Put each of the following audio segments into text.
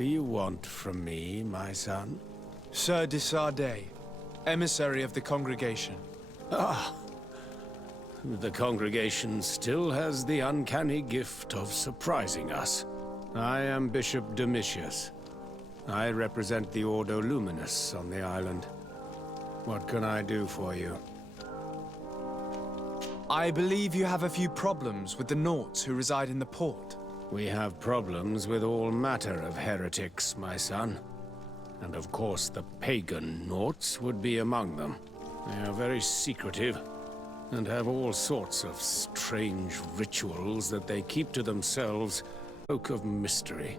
do you want from me, my son? Sir de Sardet, emissary of the congregation. Ah, the congregation still has the uncanny gift of surprising us. I am Bishop Domitius. I represent the Ordo Luminous on the island. What can I do for you? I believe you have a few problems with the Nauts who reside in the port. We have problems with all matter of heretics, my son. And of course the pagan Nauts would be among them. They are very secretive, and have all sorts of strange rituals that they keep to themselves, cloak of mystery.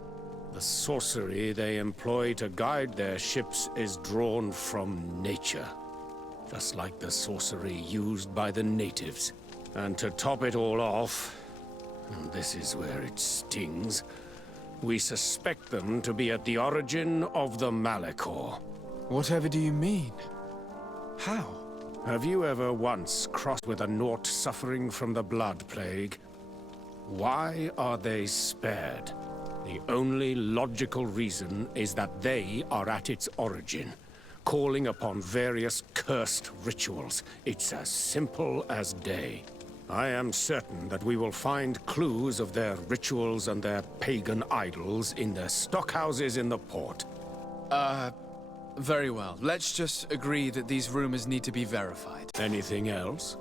The sorcery they employ to guide their ships is drawn from nature, just like the sorcery used by the natives. And to top it all off, and this is where it stings, we suspect them to be at the origin of the Malachor. Whatever do you mean? How? Have you ever once crossed with a Naut suffering from the blood plague? Why are they spared? The only logical reason is that they are at its origin, calling upon various cursed rituals. It's as simple as day. I am certain that we will find clues of their rituals and their pagan idols in their stockhouses in the port. Very well. Let's just agree that these rumors need to be verified. Anything else?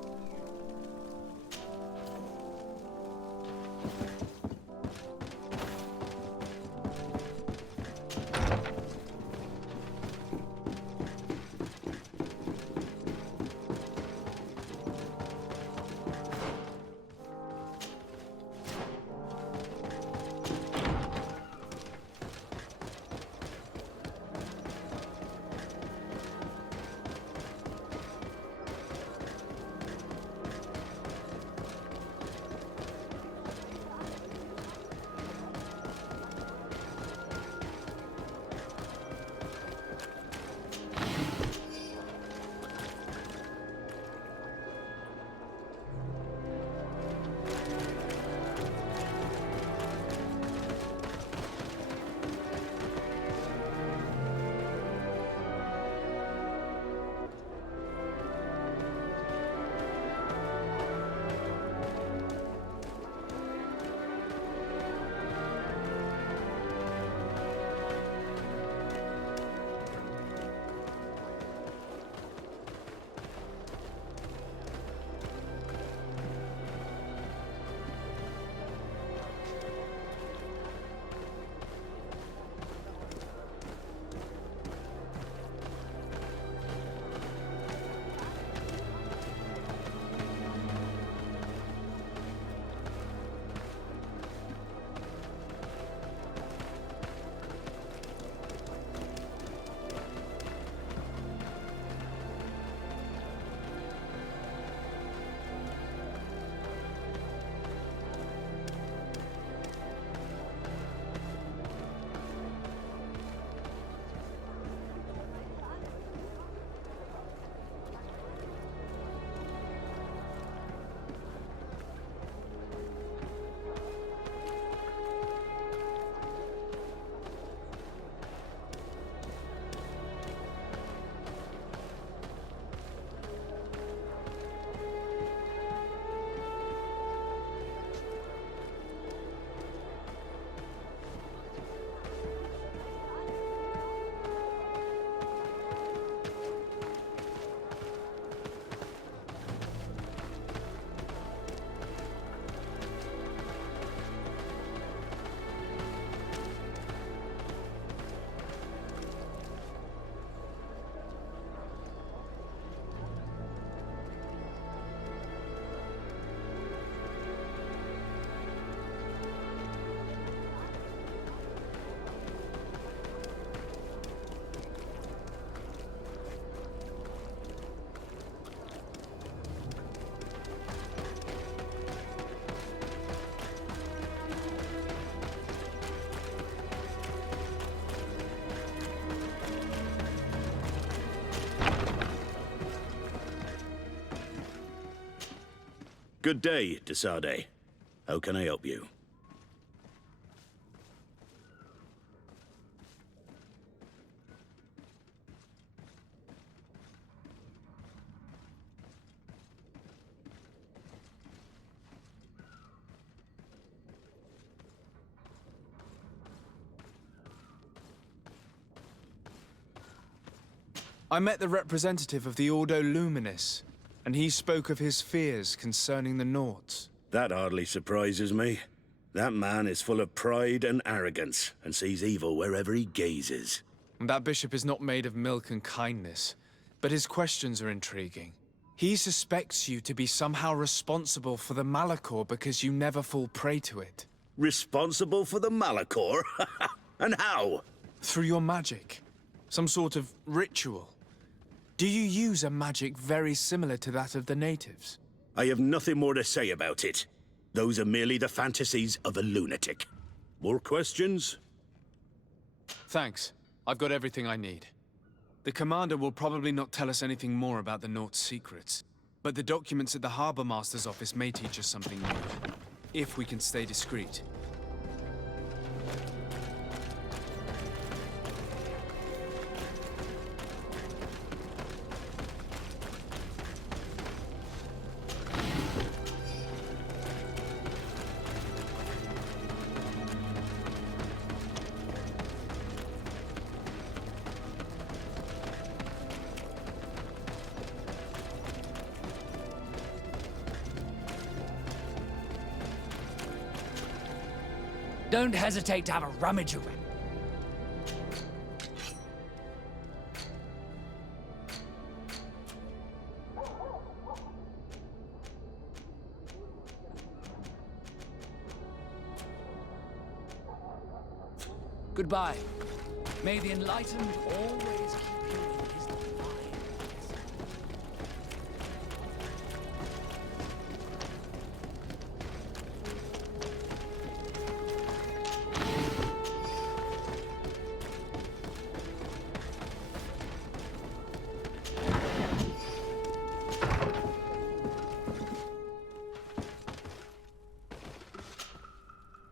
Good day, de Sardet. How can I help you? I met the representative of the Ordo Luminis, and he spoke of his fears concerning the Nauts. That hardly surprises me. That man is full of pride and arrogance, and sees evil wherever he gazes. And that bishop is not made of milk and kindness, but his questions are intriguing. He suspects you to be somehow responsible for the Malachor because you never fall prey to it. Responsible for the Malachor? And how? Through your magic. Some sort of ritual. Do you use a magic very similar to that of the natives? I have nothing more to say about it. Those are merely the fantasies of a lunatic. More questions? Thanks. I've got everything I need. The commander will probably not tell us anything more about the Naught's secrets, but the documents at the Harbor Master's office may teach us something new, if we can stay discreet. Don't hesitate to have a rummage around. Goodbye. May the Enlightened always keep you in his divine.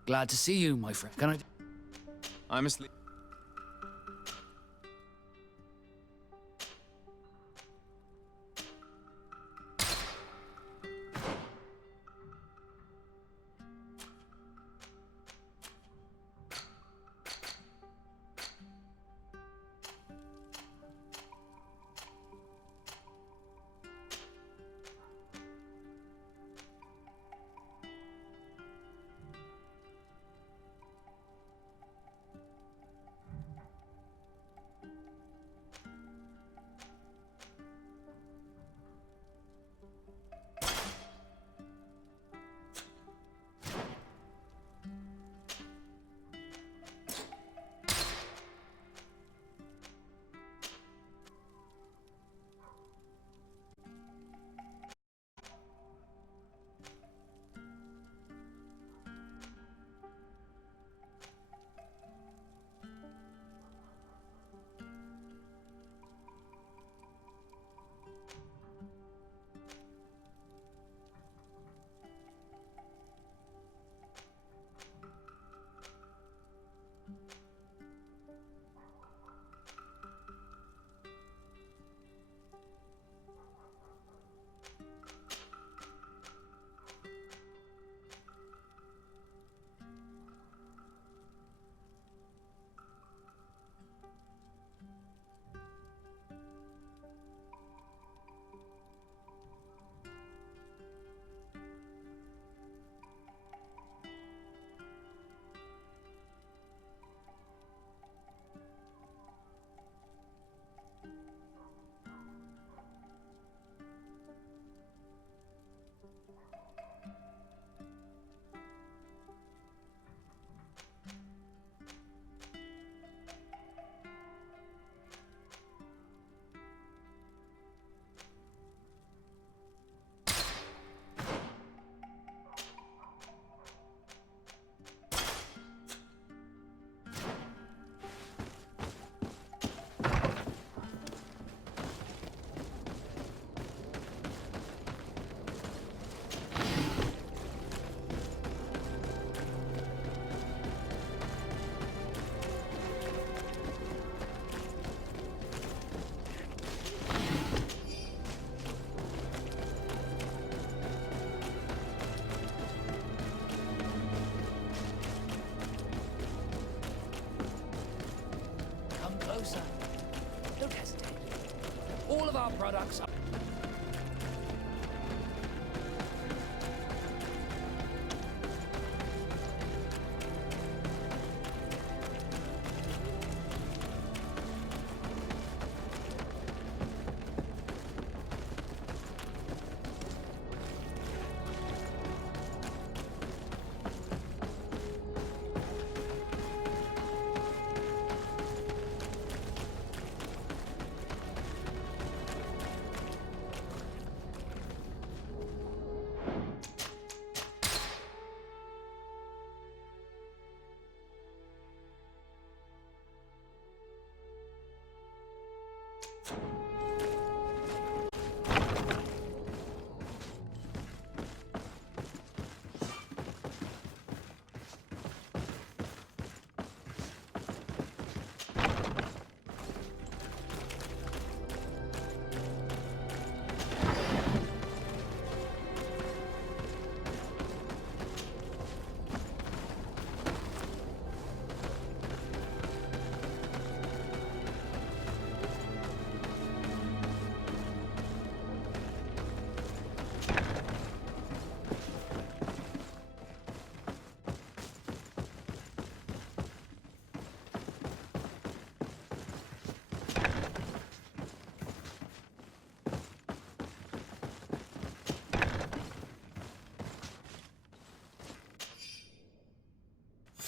Glad to see you, my friend. Can I... I'm asleep. our products are...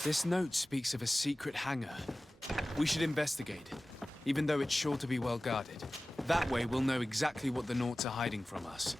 This note speaks of a secret hangar. We should investigate, even though it's sure to be well guarded. That way we'll know exactly what the Naughts are hiding from us.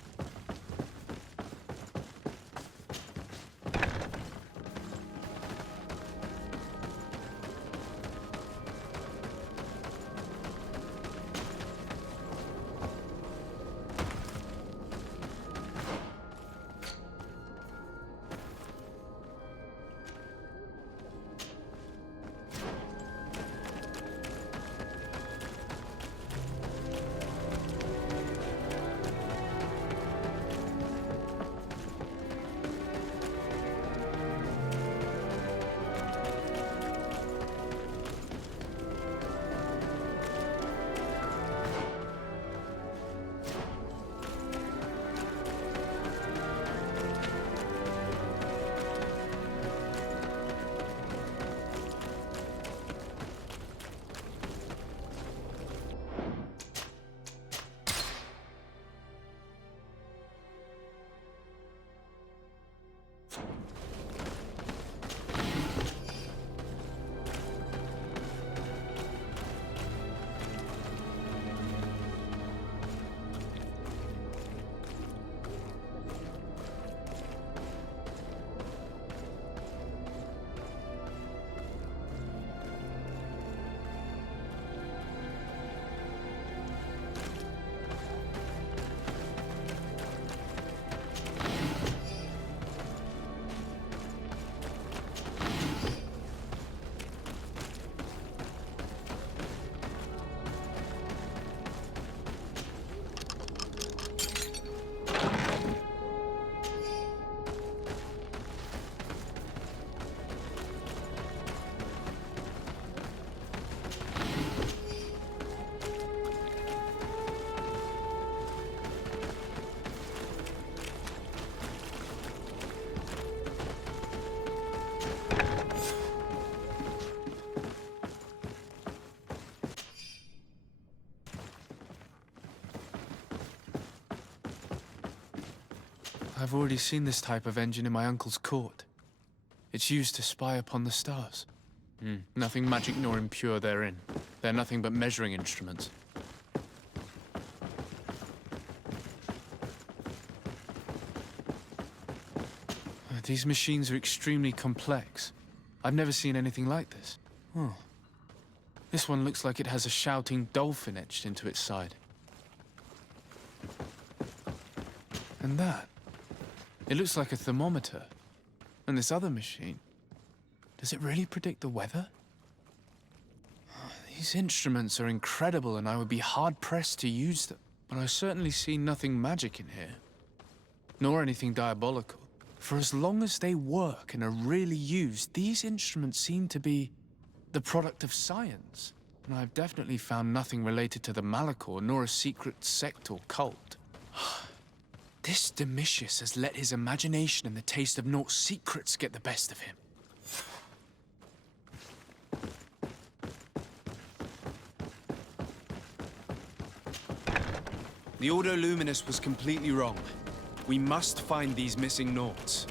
I've already seen this type of engine in my uncle's court. It's used to spy upon the stars. Nothing magic nor impure therein. They're nothing but measuring instruments. These machines are extremely complex. I've never seen anything like this. Oh. This one looks like it has a shouting dolphin etched into its side. And that. It looks like a thermometer. And this other machine. Does it really predict the weather? These instruments are incredible and I would be hard-pressed to use them. But I certainly see nothing magic in here. Nor anything diabolical. For as long as they work and are really used, these instruments seem to be the product of science. and I've definitely found nothing related to the Malachor, nor a secret sect or cult. This Domitius has let his imagination and the taste of Nort's secrets get the best of him. The Ordo Luminous was completely wrong. We must find these missing Norts.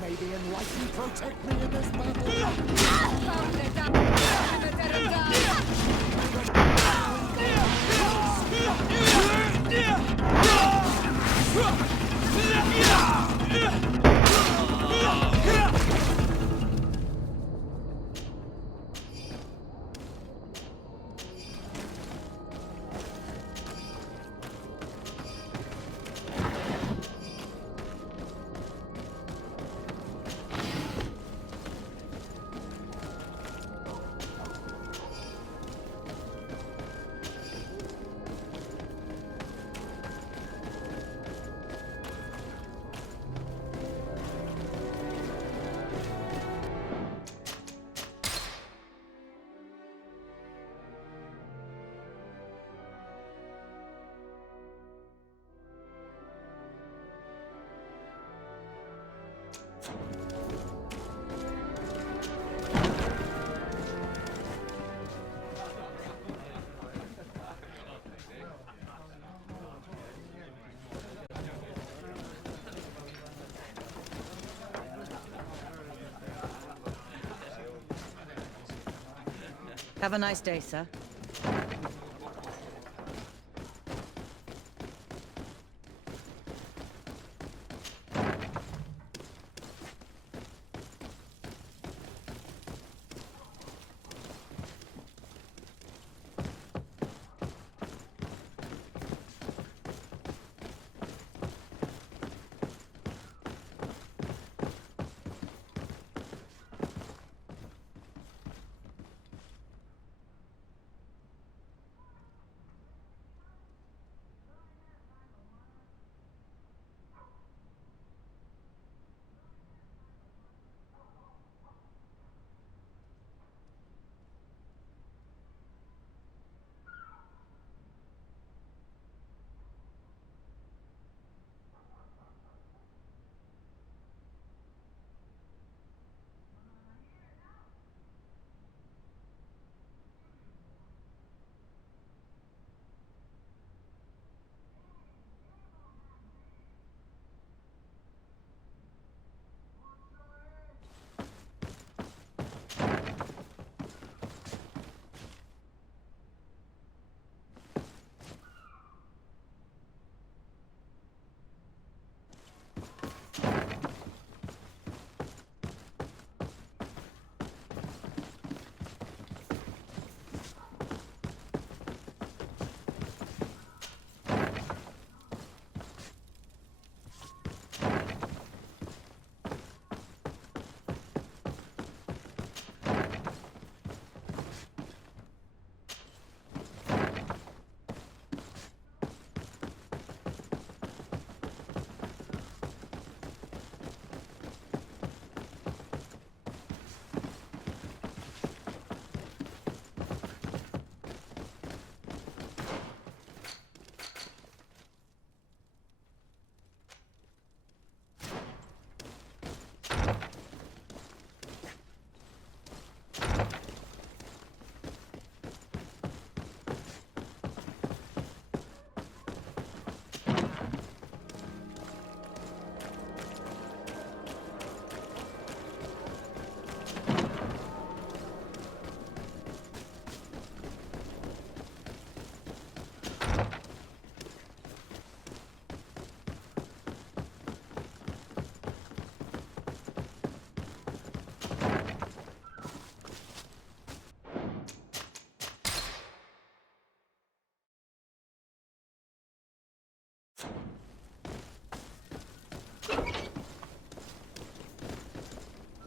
May the Enlightened protect me in this battle! Have a nice day, sir.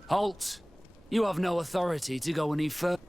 Halt! You have no authority to go any further.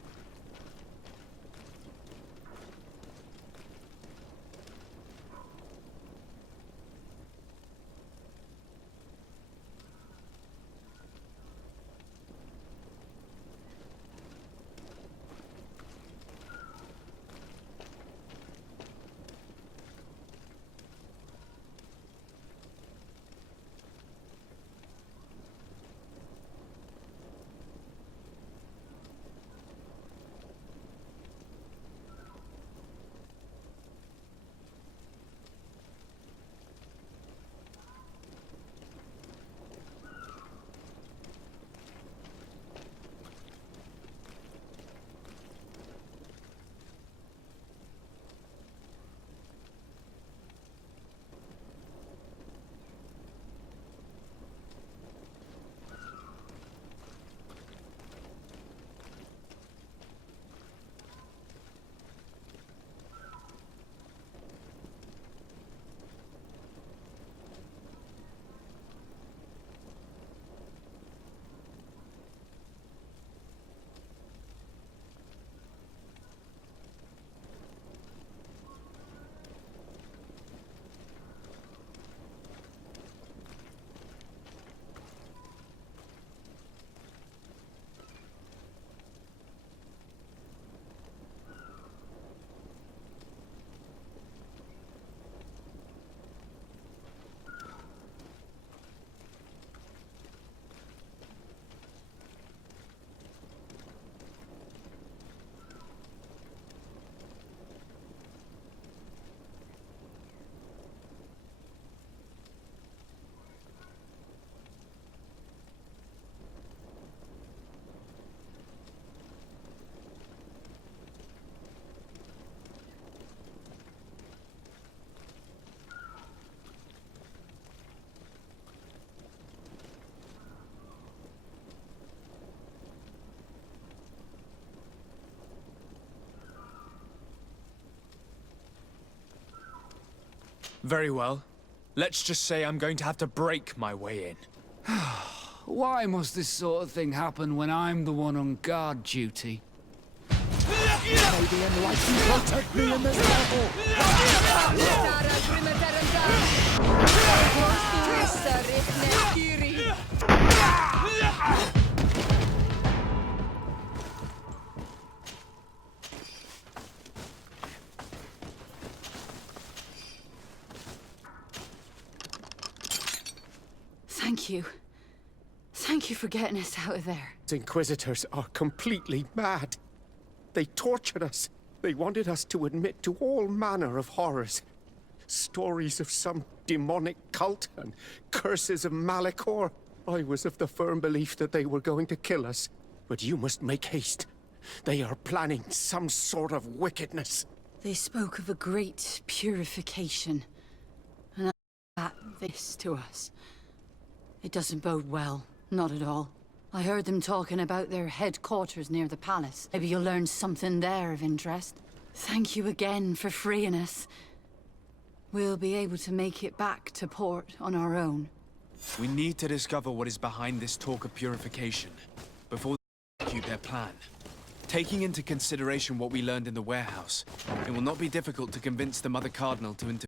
Very well. Let's just say I'm going to have to break my way in. Why must this sort of thing happen when I'm the one on guard duty? May the Enlightened protect me in this battle! Thank you. Thank you for getting us out of there. The Inquisitors are completely mad. They tortured us. They wanted us to admit to all manner of horrors. Stories of some demonic cult and curses of Malachor. I was of the firm belief that they were going to kill us. But you must make haste. They are planning some sort of wickedness. They spoke of a great purification. And that this to us. It doesn't bode well. Not at all. I heard them talking about their headquarters near the palace. Maybe you'll learn something there of interest. Thank you again for freeing us. We'll be able to make it back to port on our own. We need to discover what is behind this talk of purification before they execute their plan. Taking into consideration what we learned in the warehouse, it will not be difficult to convince the Mother Cardinal to intervene.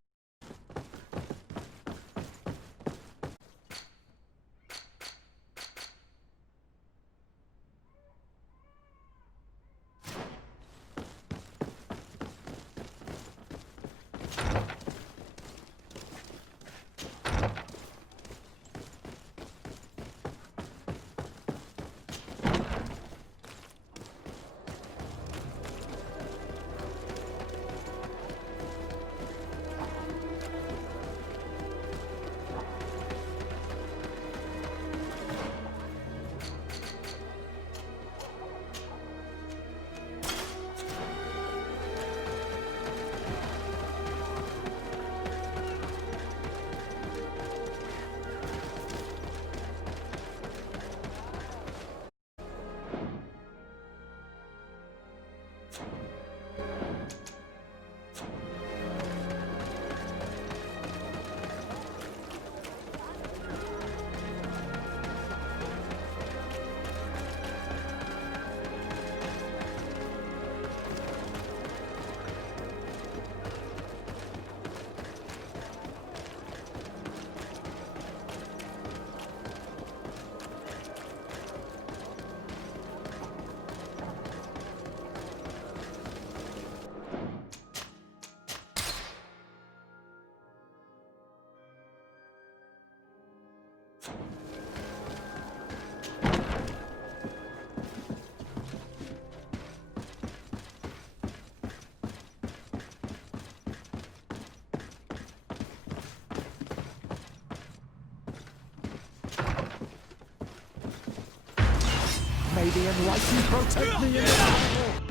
May the Enlightened protect me in this battle!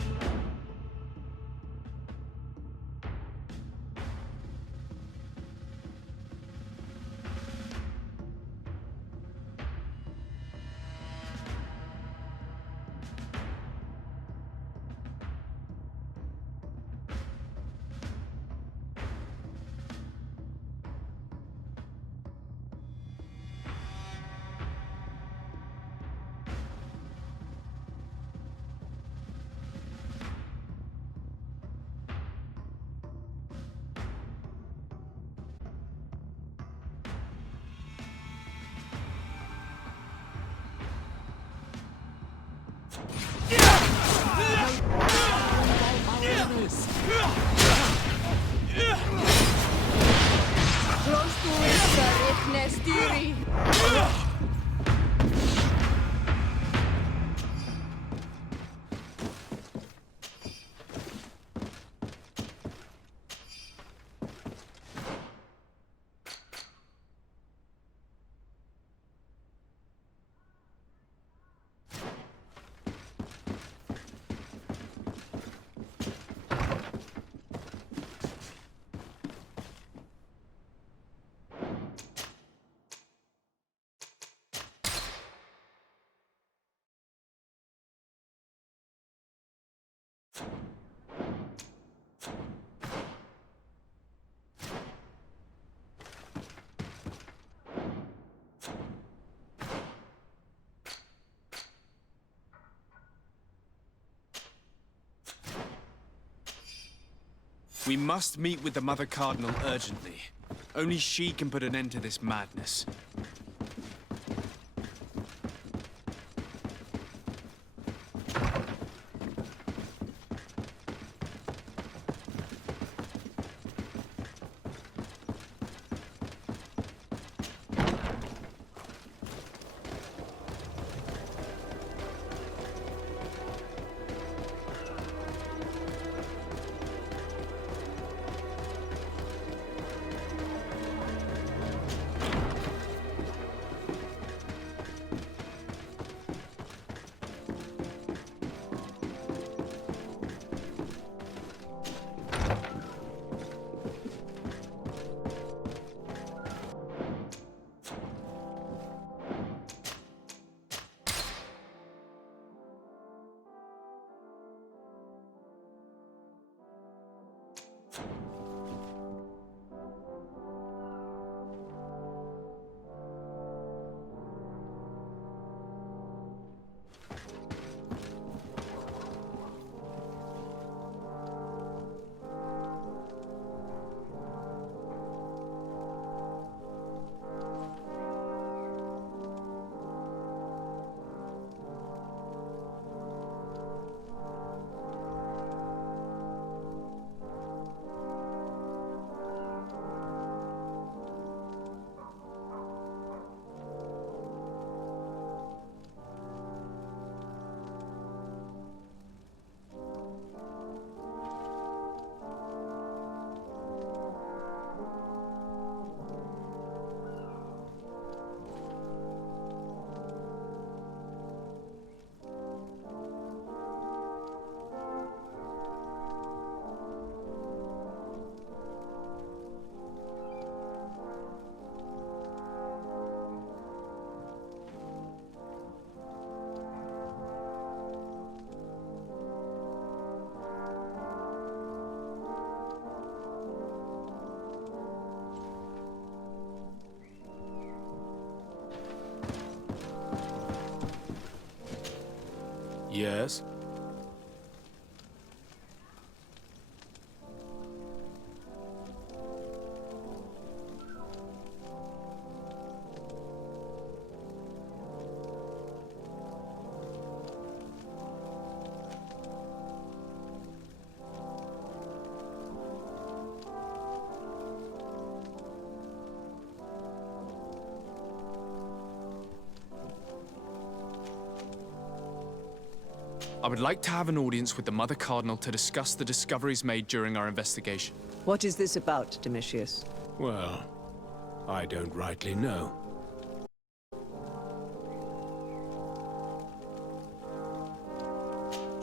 We must meet with the Mother Cardinal urgently. Only she can put an end to this madness. Yes? I would like to have an audience with the Mother Cardinal to discuss the discoveries made during our investigation. What is this about, Domitius? Well, I don't rightly know.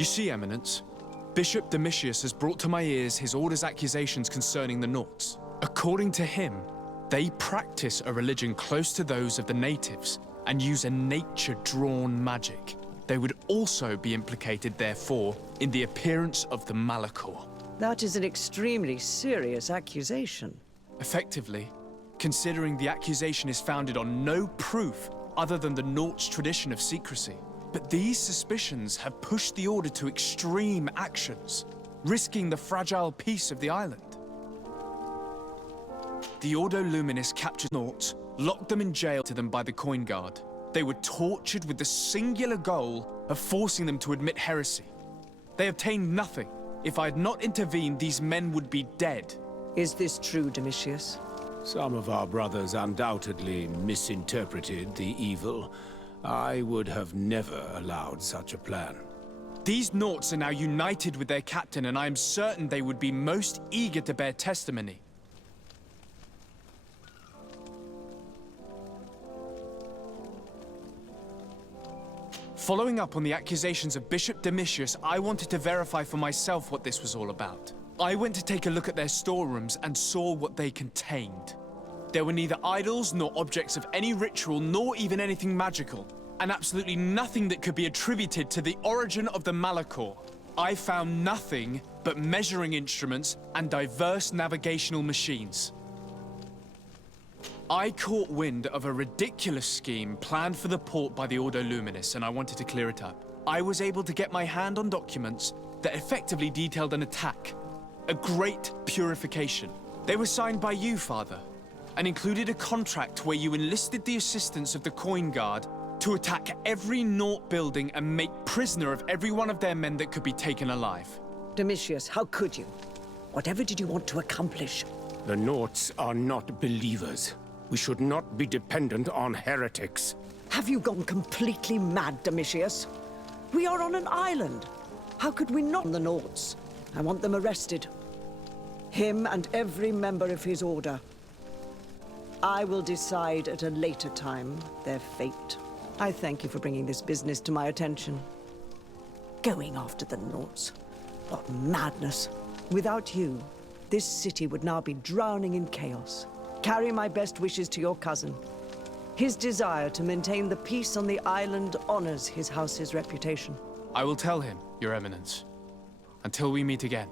You see, Eminence, Bishop Domitius has brought to my ears his order's accusations concerning the Nauts. According to him, they practice a religion close to those of the natives and use a nature-drawn magic. They would also be implicated, therefore, in the appearance of the Malachor. That is an extremely serious accusation. Effectively, considering the accusation is founded on no proof other than the Nauts' tradition of secrecy. But these suspicions have pushed the Order to extreme actions, risking the fragile peace of the island. The Ordo Luminis captured Nauts, locked them in jail to them by the Coin Guard. They were tortured with the singular goal of forcing them to admit heresy. They obtained nothing. If I had not intervened, these men would be dead. Is this true, Domitius? Some of our brothers undoubtedly misinterpreted the evil. I would have never allowed such a plan. These Nauts are now united with their captain, and I am certain they would be most eager to bear testimony. Following up on the accusations of Bishop Domitius, I wanted to verify for myself what this was all about. I went to take a look at their storerooms and saw what they contained. There were neither idols nor objects of any ritual, nor even anything magical, and absolutely nothing that could be attributed to the origin of the Malachor. I found nothing but measuring instruments and diverse navigational machines. I caught wind of a ridiculous scheme planned for the port by the Ordo Luminis, and I wanted to clear it up. I was able to get my hand on documents that effectively detailed an attack. A great purification. They were signed by you, Father, and included a contract where you enlisted the assistance of the Coin Guard to attack every Naut building and make prisoner of every one of their men that could be taken alive. Domitius, how could you? Whatever did you want to accomplish? The Nauts are not believers. We should not be dependent on heretics. Have you gone completely mad, Domitius? We are on an island. How could we not the Nauts? I want them arrested. Him and every member of his order. I will decide at a later time their fate. I thank you for bringing this business to my attention. Going after the Nauts. What madness. Without you, this city would now be drowning in chaos. Carry my best wishes to your cousin. His desire to maintain the peace on the island honors his house's reputation. I will tell him, Your Eminence. Until we meet again.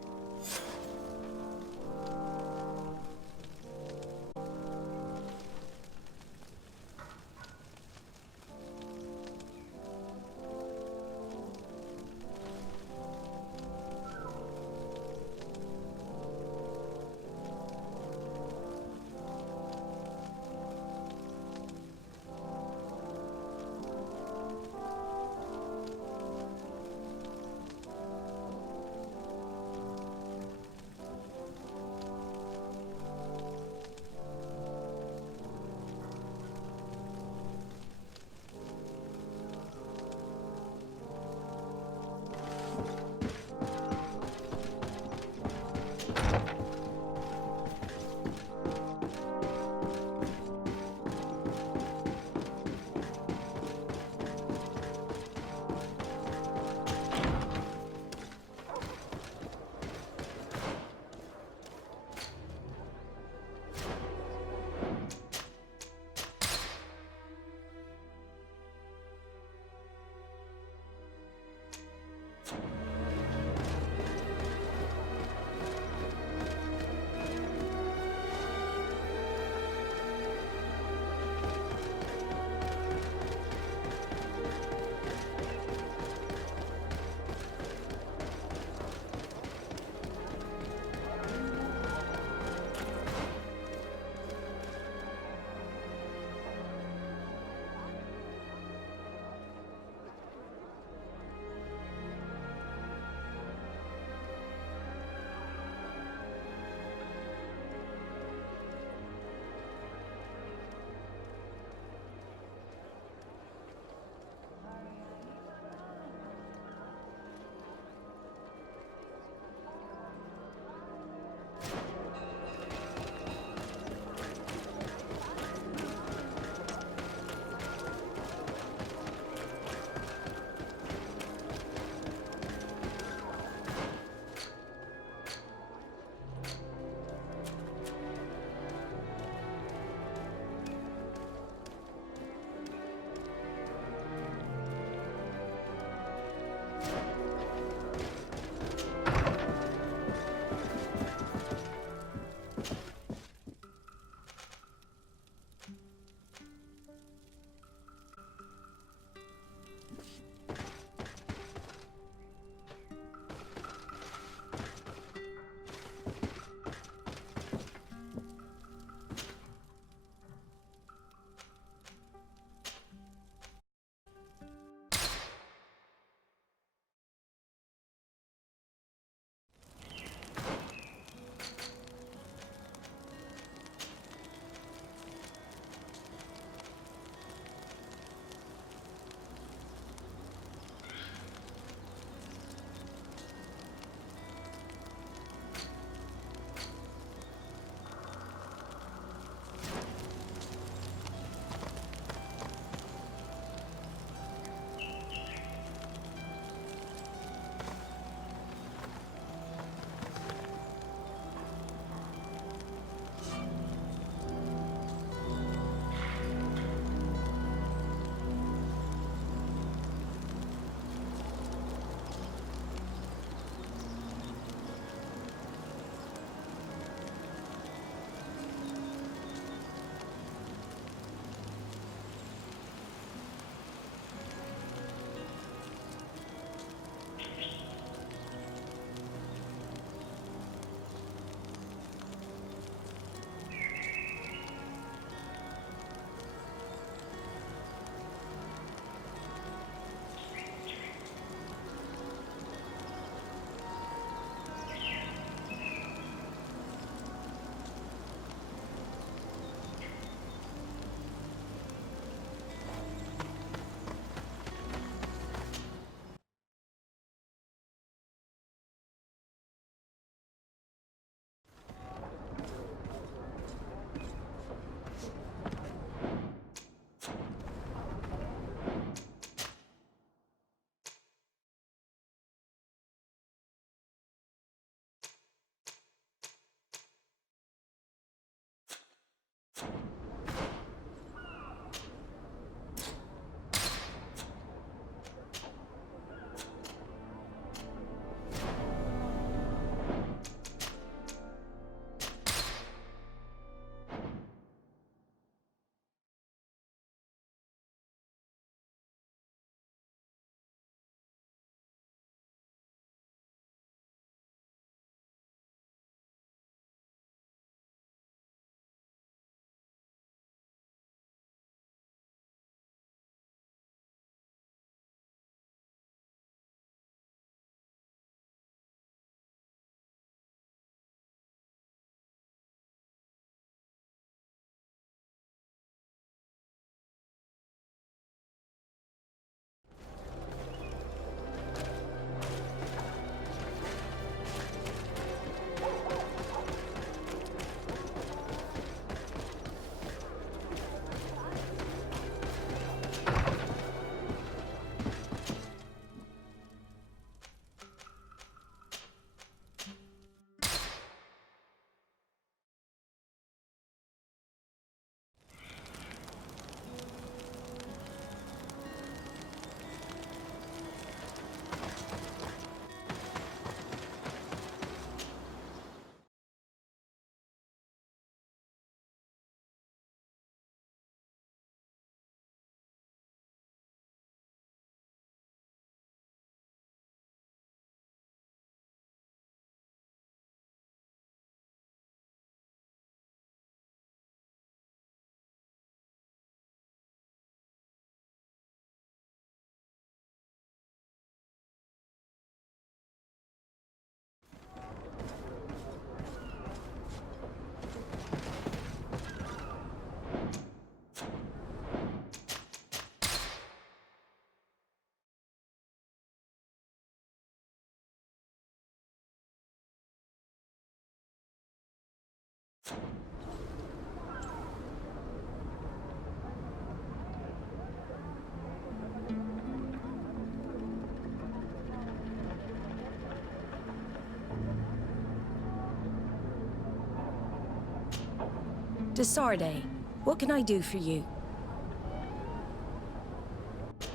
To Sarde, what can I do for you?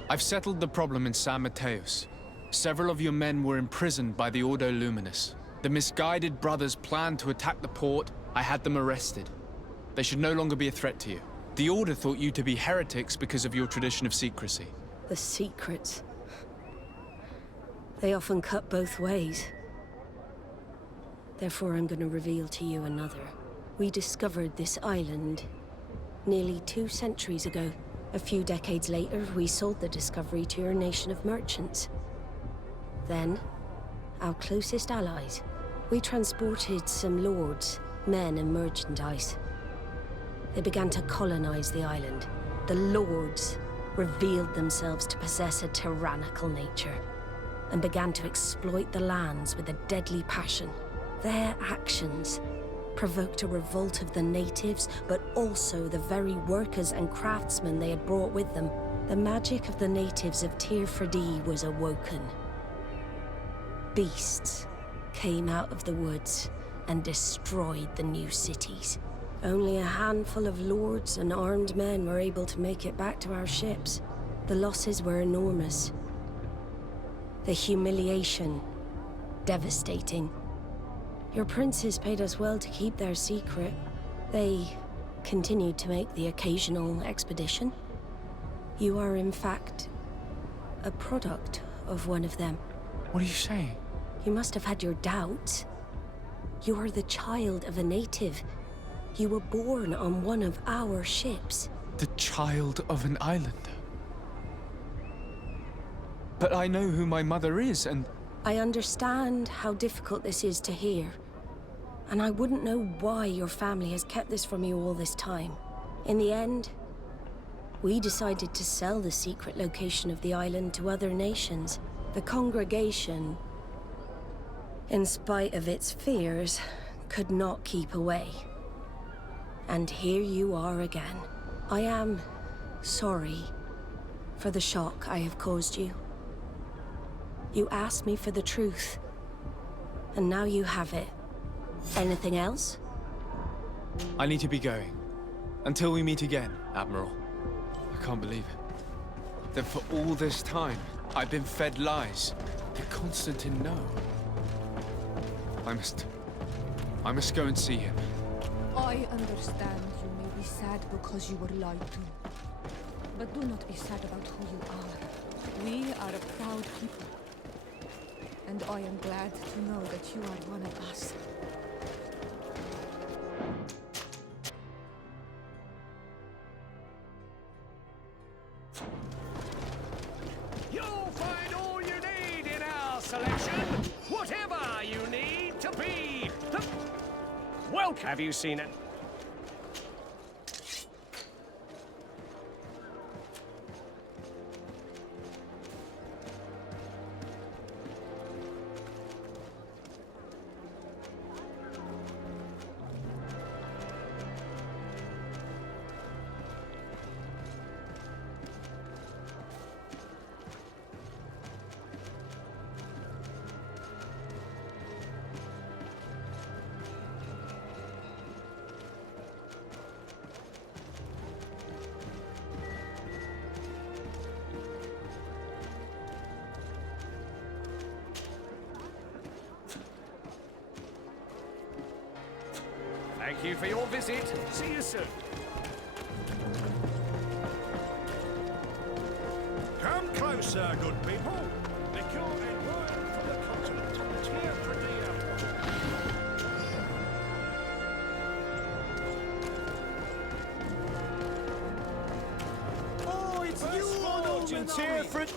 I've settled the problem in San Mateos. Several of your men were imprisoned by the Ordo Luminous. The misguided brothers planned to attack the port. I had them arrested. They should no longer be a threat to you. The Order thought you to be heretics because of your tradition of secrecy. The secrets. They often cut both ways. Therefore, I'm going to reveal to you another. We discovered this island nearly 2 centuries ago. A few decades later, we sold the discovery to your nation of merchants. Then, our closest allies. We transported some lords, men and merchandise. They began to colonize the island. The lords revealed themselves to possess a tyrannical nature and began to exploit the lands with a deadly passion. Their actions provoked a revolt of the natives, but also the very workers and craftsmen they had brought with them. The magic of the natives of Tir Freddy was awoken. Beasts came out of the woods and destroyed the new cities. Only a handful of lords and armed men were able to make it back to our ships. The losses were enormous. The humiliation, devastating. Your princes paid us well to keep their secret. They continued to make the occasional expedition. You are, in fact, a product of one of them. What are you saying? You must have had your doubts. You are the child of a native. You were born on one of our ships. The child of an islander? But I know who my mother is, and... I understand how difficult this is to hear. And I wouldn't know why your family has kept this from you all this time. In the end, we decided to sell the secret location of the island to other nations. The congregation, in spite of its fears, could not keep away. And here you are again. I am sorry for the shock I have caused you. You asked me for the truth, and now you have it. Anything else? I need to be going. Until we meet again, Admiral. I can't believe it. That for all this time, I've been fed lies. Did Constantine know? I must go and see him. I understand you may be sad because you were lied to. But do not be sad about who you are. We are a proud people. And I am glad to know that you are one of us. You'll find all you need in our selection. Whatever you need to be. Well, have you seen it? Thank you for your visit. See you soon. Come closer, good people. The cure and word from the continent. Tir Freddy. Oh, it's you, Sergeant Tir Freddy.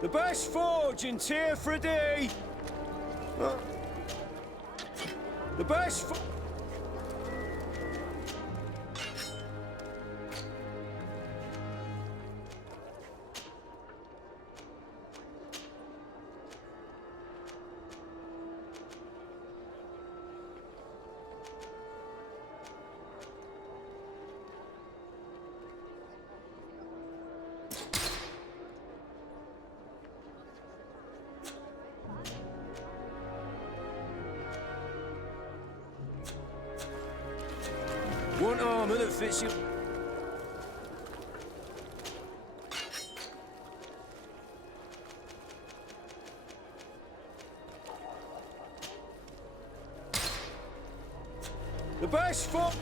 The best forge in Tir Freddy. The best forge. fits you. The best for...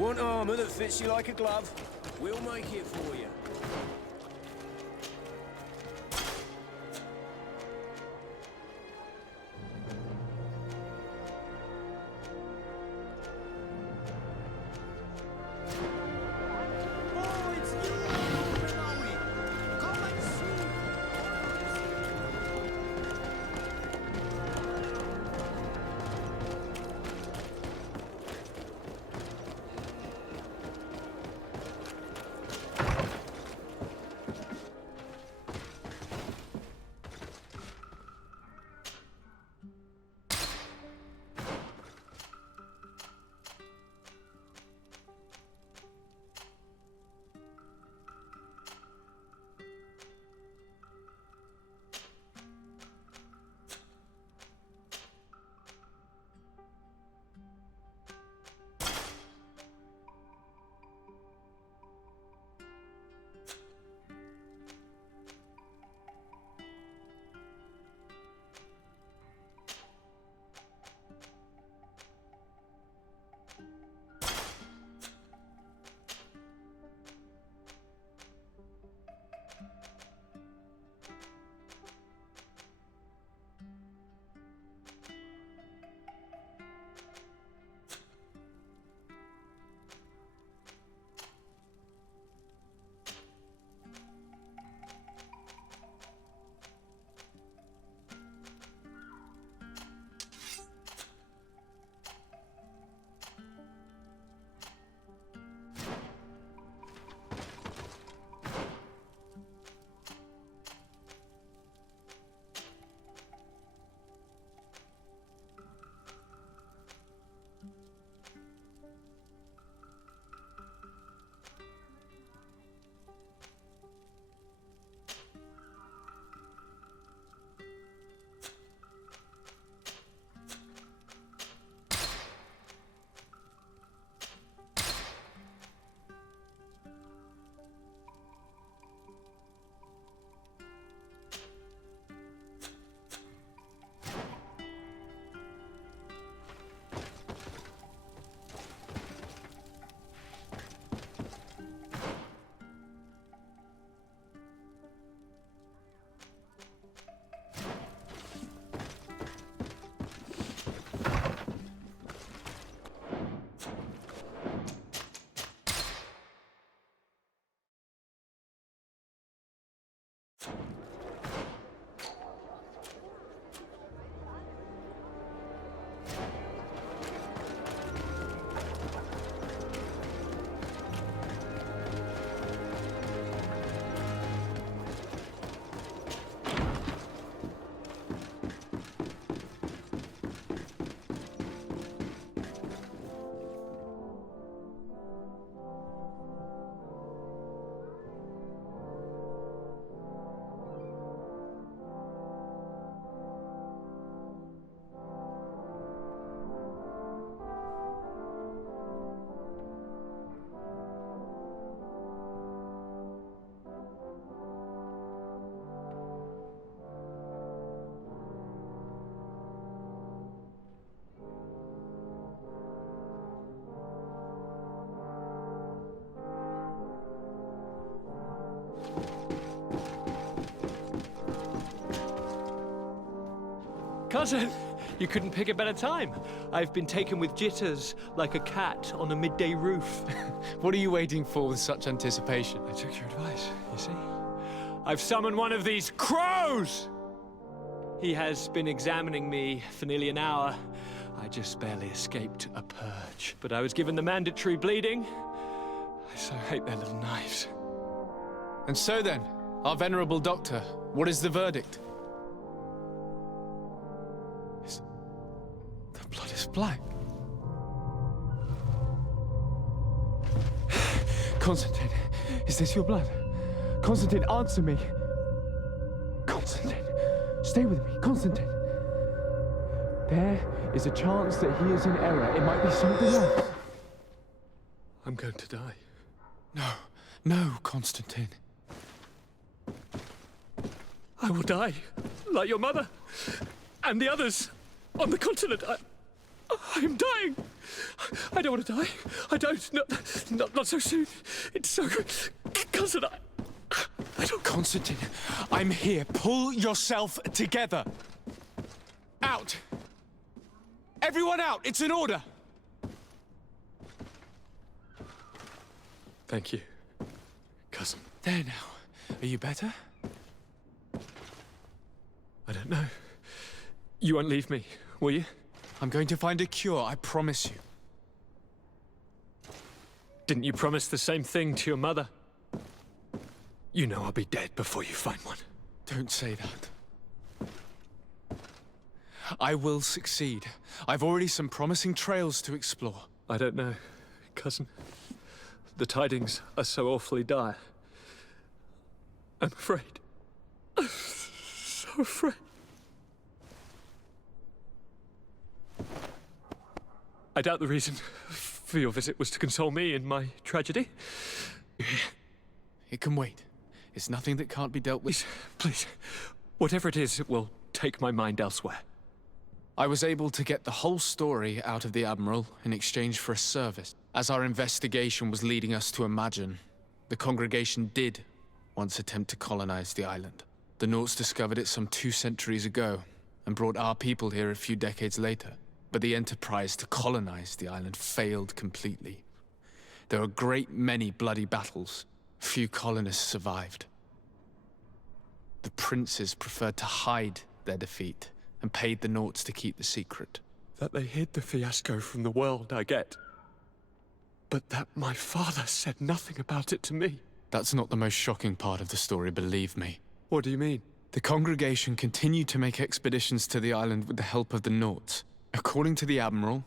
Want armor that fits you like a glove? We'll make it for you. Cousin, you couldn't pick a better time. I've been taken with jitters, like a cat on a midday roof. What are you waiting for with such anticipation? I took your advice, you see. I've summoned one of these crows! He has been examining me for nearly an hour. I just barely escaped a purge. But I was given the mandatory bleeding. I so hate their little knives. And so then, our venerable doctor, what is the verdict? The blood is black. Constantine, is this your blood? Constantine, answer me. Constantine, stay with me, Constantine. There is a chance that he is in error. It might be something else. I'm going to die. No, Constantine. I will die, like your mother, and the others on the continent. I am dying. I don't want to die. I don't. Not so soon. It's so... Cousin, I don't... Constantine, I'm here. Pull yourself together. Out. Everyone out. It's an order. Thank you, cousin. There now. Are you better? I don't know. You won't leave me, will you? I'm going to find a cure, I promise you. Didn't you promise the same thing to your mother? You know I'll be dead before you find one. Don't say that. I will succeed. I've already some promising trails to explore. I don't know, cousin. The tidings are so awfully dire. I'm afraid. I'm so afraid. I doubt the reason for your visit was to console me in my tragedy. It can wait. It's nothing that can't be dealt with. Please. Whatever it is, it will take my mind elsewhere. I was able to get the whole story out of the Admiral in exchange for a service. As our investigation was leading us to imagine, the congregation did once attempt to colonize the island. The Nauts discovered it some 2 centuries ago and brought our people here a few decades later. But the enterprise to colonize the island failed completely. There were a great many bloody battles. Few colonists survived. The princes preferred to hide their defeat and paid the Nauts to keep the secret. That they hid the fiasco from the world, I get. But that my father said nothing about it to me. That's not the most shocking part of the story, believe me. What do you mean? The congregation continued to make expeditions to the island with the help of the Nauts. According to the Admiral,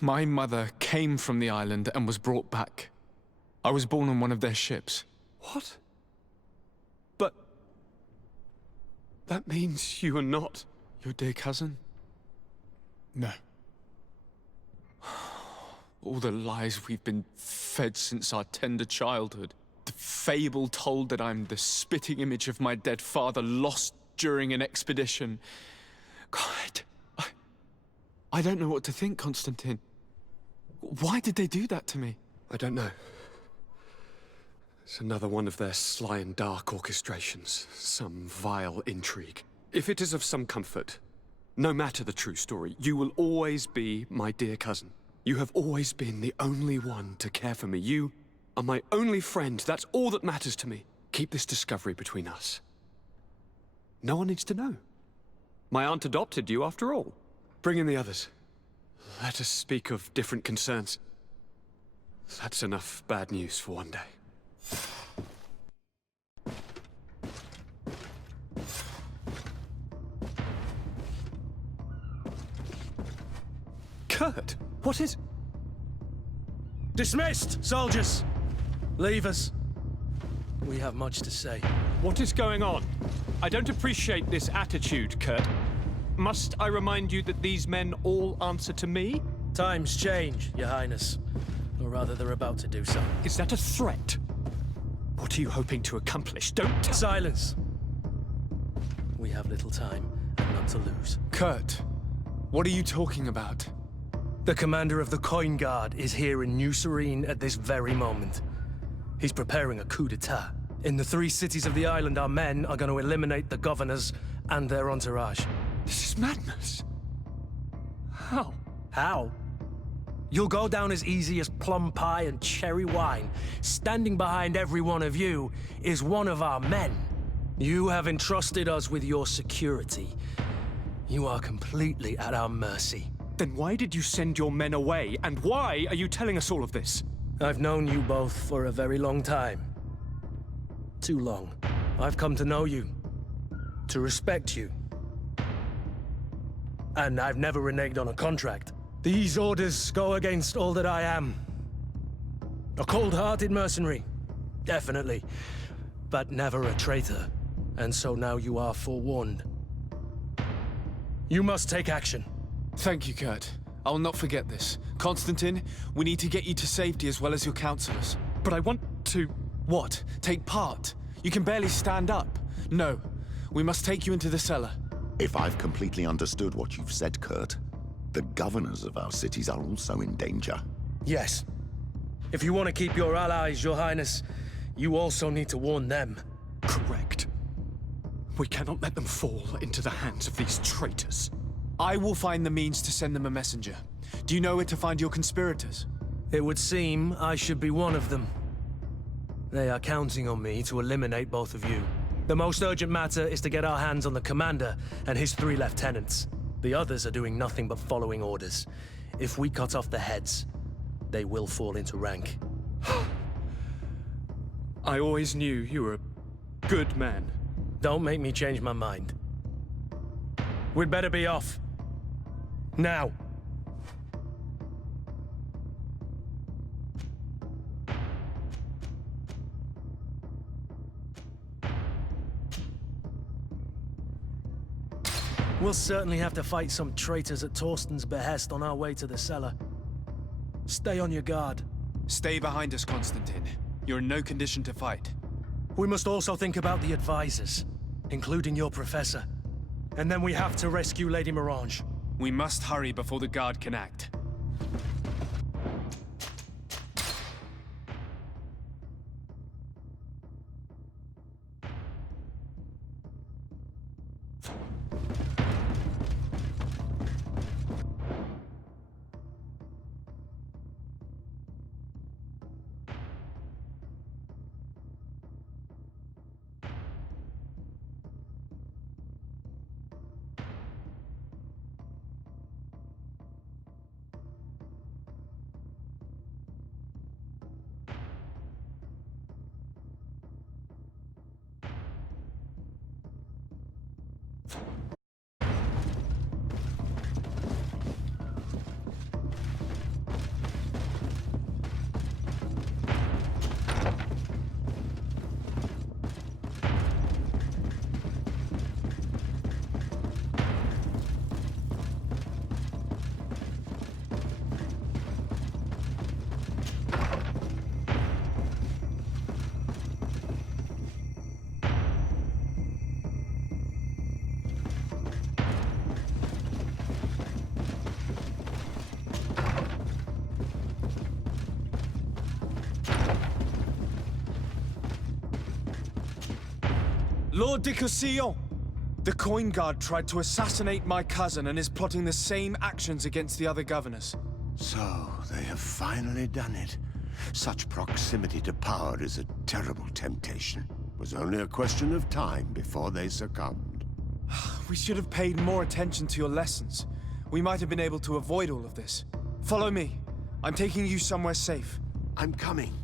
my mother came from the island and was brought back. I was born on one of their ships. What? But... that means you are not... your dear cousin? No. All the lies we've been fed since our tender childhood. The fable told that I'm the spitting image of my dead father lost during an expedition. God, I don't know what to think, Constantine. Why did they do that to me? I don't know. It's another one of their sly and dark orchestrations. Some vile intrigue. If it is of some comfort, no matter the true story, you will always be my dear cousin. You have always been the only one to care for me. You are my only friend. That's all that matters to me. Keep this discovery between us. No one needs to know. My aunt adopted you, after all. Bring in the others. Let us speak of different concerns. That's enough bad news for one day. Kurt, what is... Dismissed, soldiers! Leave us. We have much to say. What is going on? I don't appreciate this attitude, Kurt. Must I remind you that these men all answer to me? Times change, Your Highness. Or rather, they're about to do so. Is that a threat? What are you hoping to accomplish? Don't tell... Silence! We have little time, and none to lose. Kurt, what are you talking about? The commander of the Coin Guard is here in New Serene at this very moment. He's preparing a coup d'etat. In the 3 cities of the island, our men are going to eliminate the governors and their entourage. This is madness. How? How? You'll go down as easy as plum pie and cherry wine. Standing behind every one of you is one of our men. You have entrusted us with your security. You are completely at our mercy. Then why did you send your men away, and why are you telling us all of this? I've known you both for a very long time. Too long. I've come to know you, to respect you. And I've never reneged on a contract. These orders go against all that I am. A cold-hearted mercenary, definitely, but never a traitor. And so now you are forewarned. You must take action. Thank you, Kurt. I will not forget this. Constantine, we need to get you to safety as well as your counselors. But I want to... What? Take part? You can barely stand up. No. We must take you into the cellar. If I've completely understood what you've said, Kurt, the governors of our cities are also in danger. Yes. If you want to keep your allies, Your Highness, you also need to warn them. Correct. We cannot let them fall into the hands of these traitors. I will find the means to send them a messenger. Do you know where to find your conspirators? It would seem I should be one of them. They are counting on me to eliminate both of you. The most urgent matter is to get our hands on the commander and his 3 lieutenants. The others are doing nothing but following orders. If we cut off the heads, they will fall into rank. I always knew you were a good man. Don't make me change my mind. We'd better be off. Now. We'll certainly have to fight some traitors at Torsten's behest on our way to the cellar. Stay on your guard. Stay behind us, Constantine. You're in no condition to fight. We must also think about the advisors, including your professor. And then we have to rescue Lady Mirange. We must hurry before the guard can act. Lord de Cossillon! The Coin Guard tried to assassinate my cousin and is plotting the same actions against the other governors. So, they have finally done it. Such proximity to power is a terrible temptation. It was only a question of time before they succumbed. We should have paid more attention to your lessons. We might have been able to avoid all of this. Follow me. I'm taking you somewhere safe. I'm coming.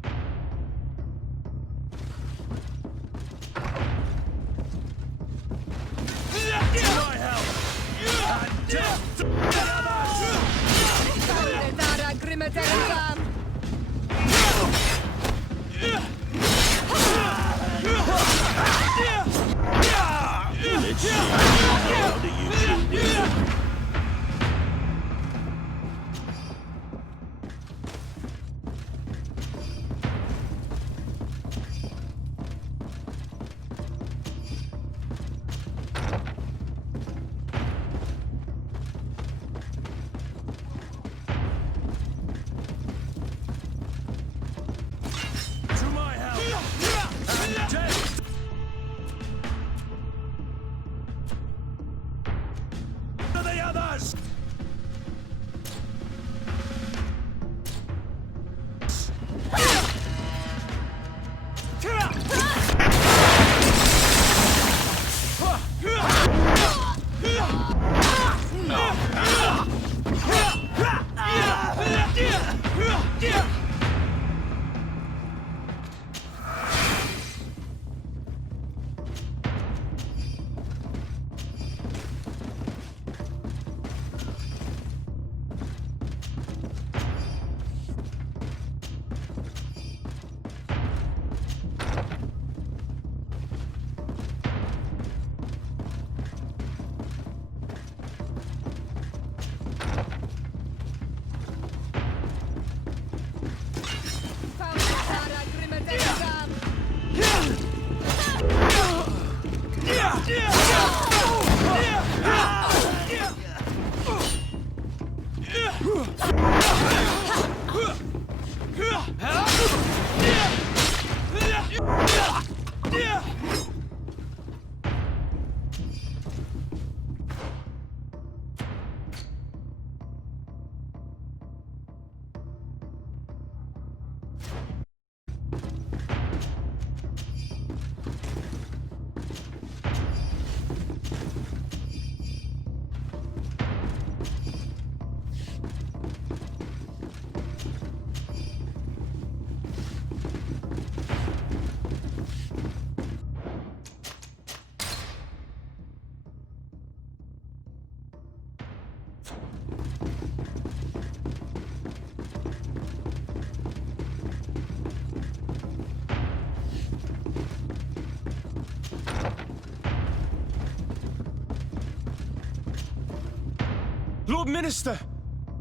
Lord Minister!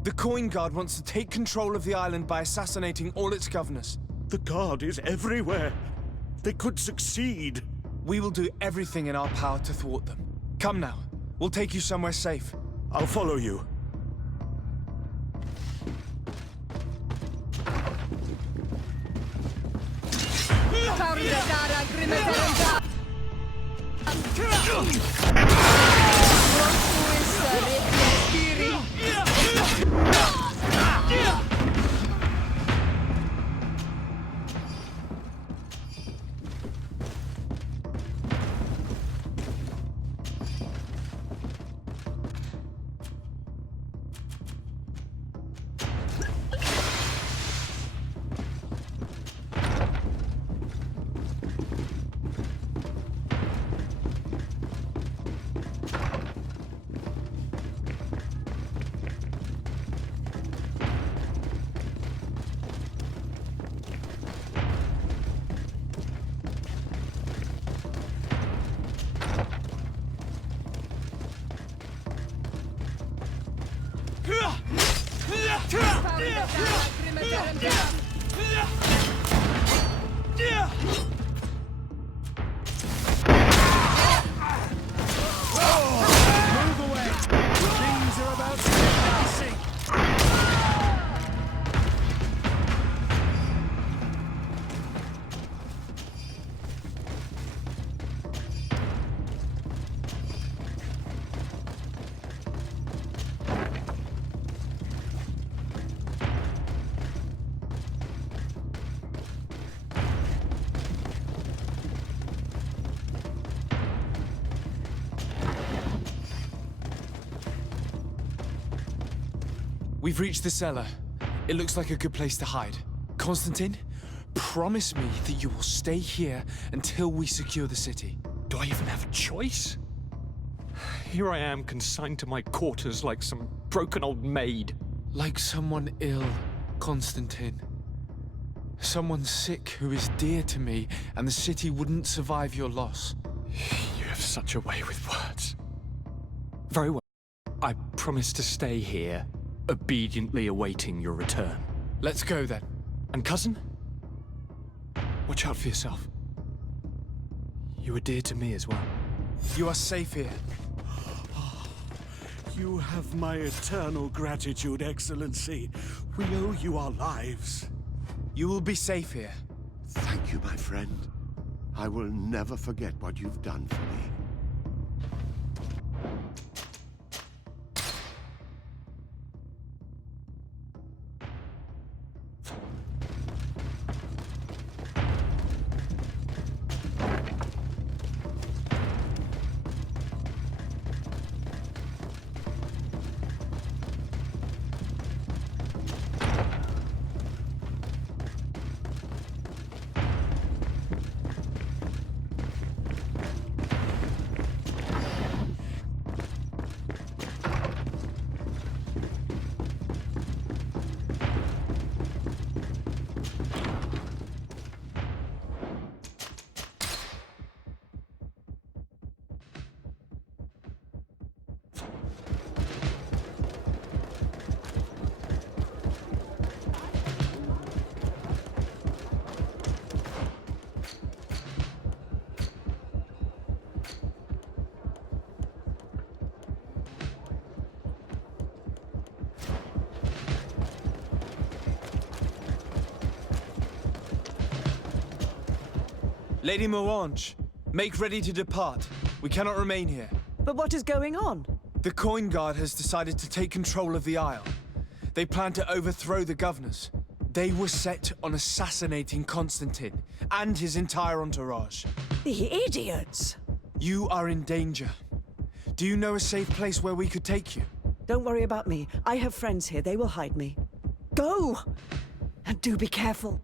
The Coin Guard wants to take control of the island by assassinating all its governors. The Guard is everywhere. They could succeed. We will do everything in our power to thwart them. Come now. We'll take you somewhere safe. I'll follow you. We've reached the cellar. It looks like a good place to hide. Constantine, promise me that you will stay here until we secure the city. Do I even have a choice? Here I am, consigned to my quarters like some broken old maid. Like someone ill, Constantine. Someone sick who is dear to me, and the city wouldn't survive your loss. You have such a way with words. Very well. I promise to stay here, obediently awaiting your return. Let's go then. And cousin? Watch out for yourself. You are dear to me as well. You are safe here. You have my eternal gratitude, Excellency. We owe you our lives. You will be safe here. Thank you, my friend. I will never forget what you've done for me. Lady Morange, make ready to depart. We cannot remain here. But what is going on? The Coin Guard has decided to take control of the Isle. They plan to overthrow the governors. They were set on assassinating Constantine and his entire entourage. The idiots! You are in danger. Do you know a safe place where we could take you? Don't worry about me. I have friends here. They will hide me. Go! And do be careful.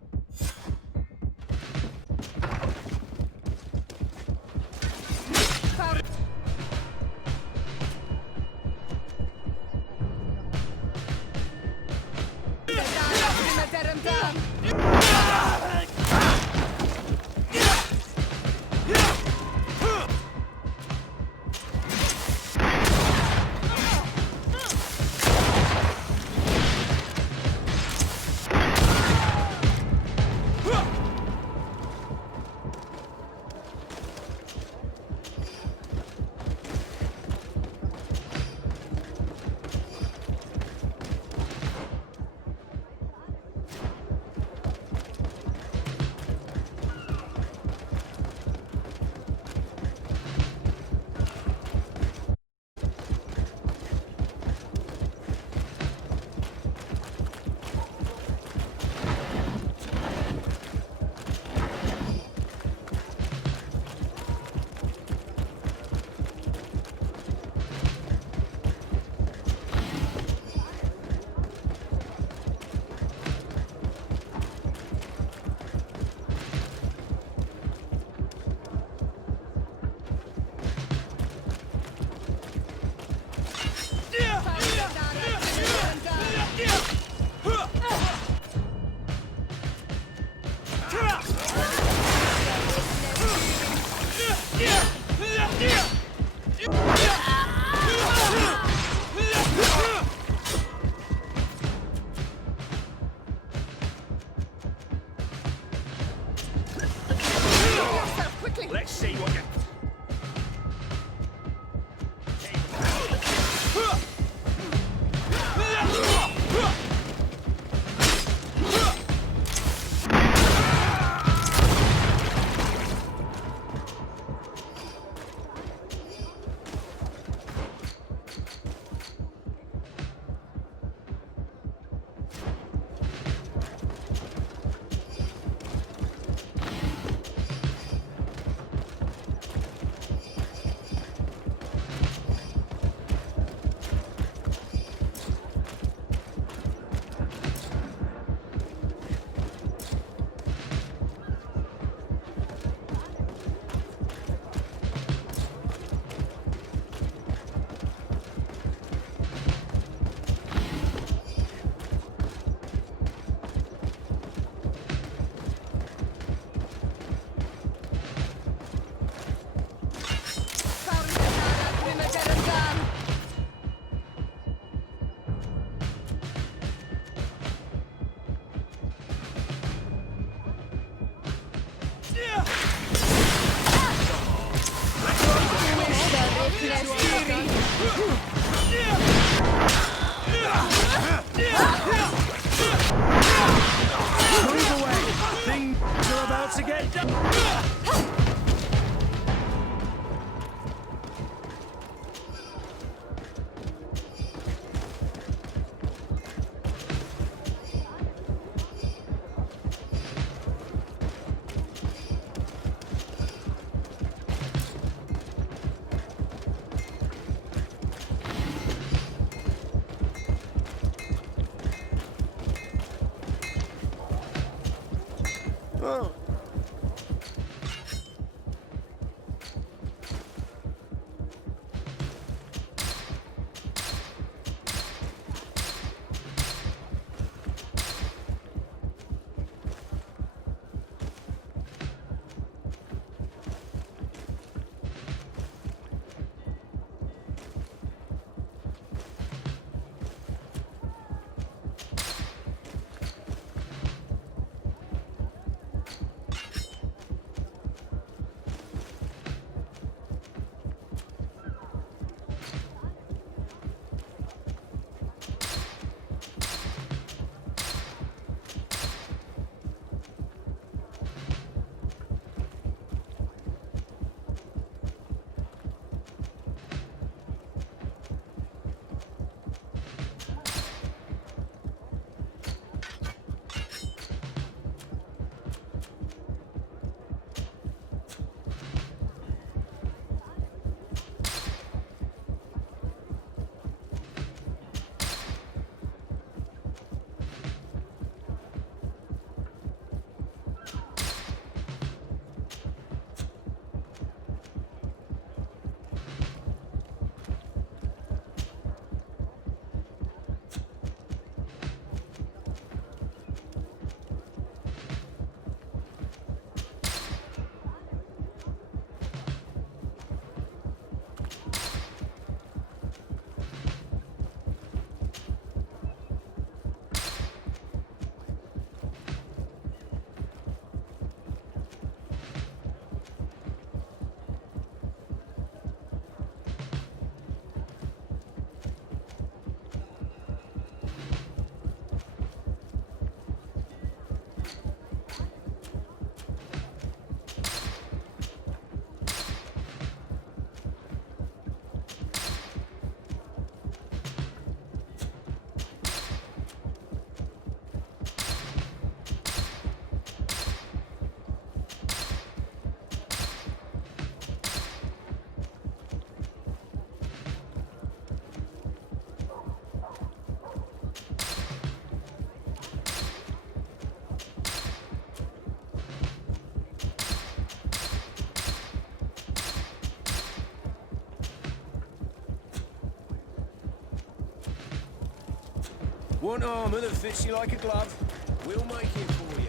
Let's see what you... Move away! Things are about to get done! Oh. Want armor that fits you like a glove? We'll make it for you.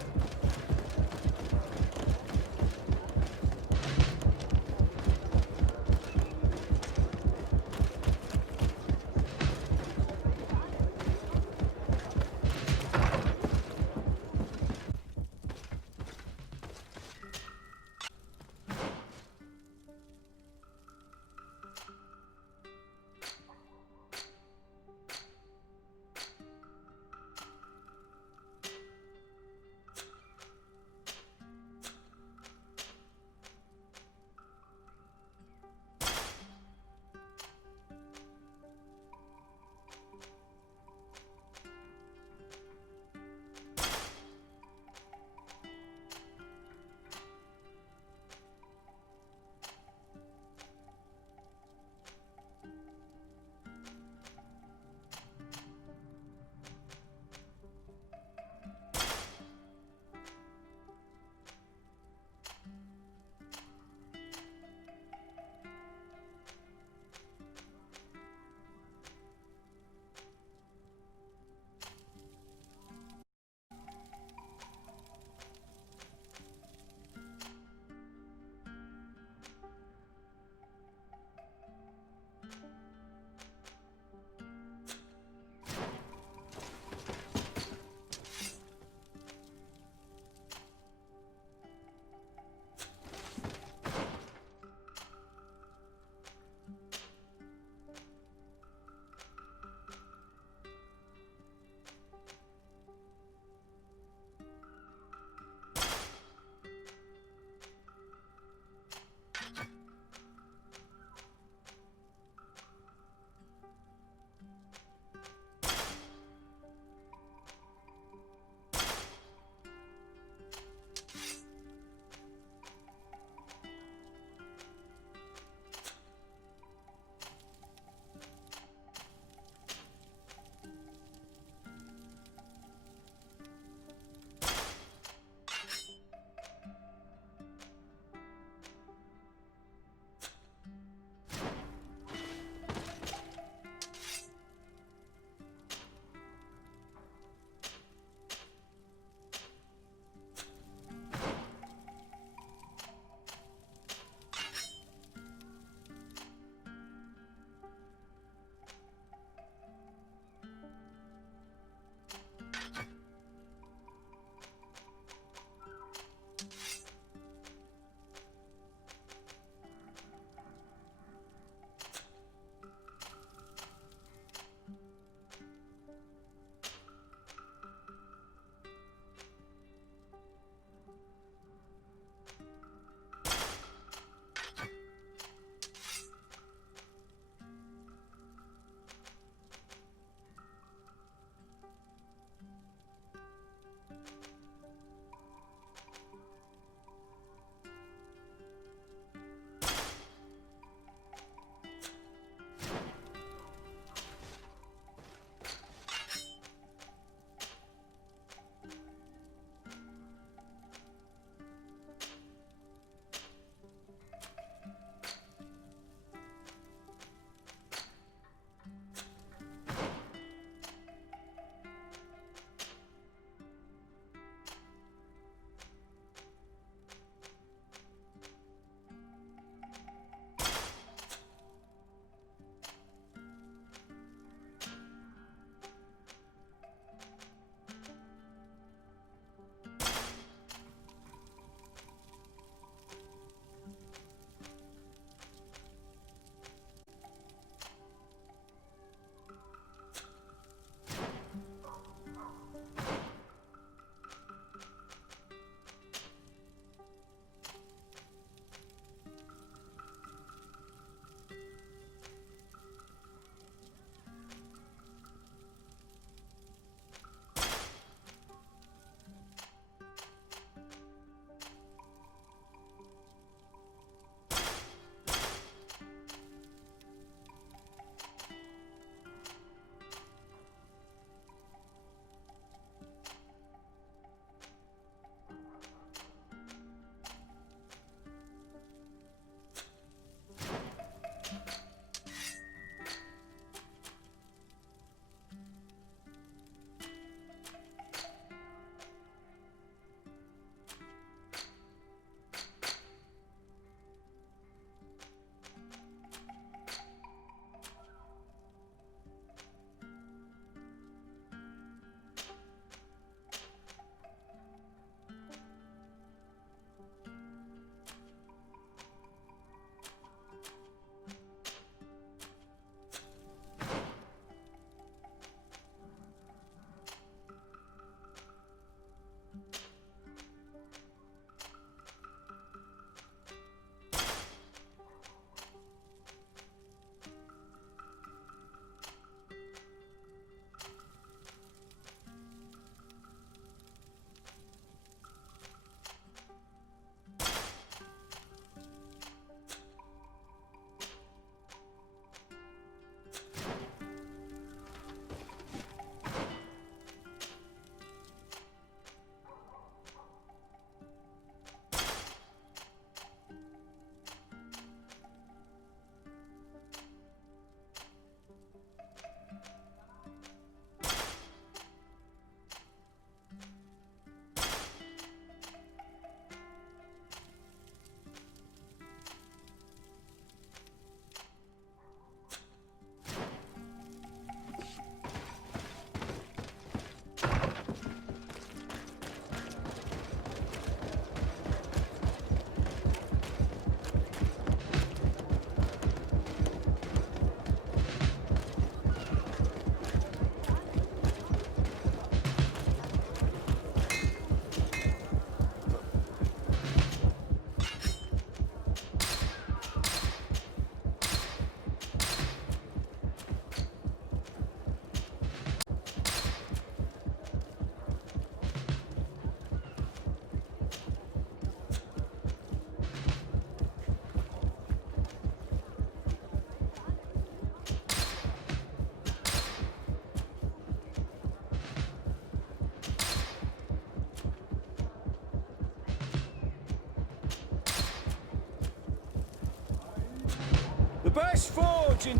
The best forge in...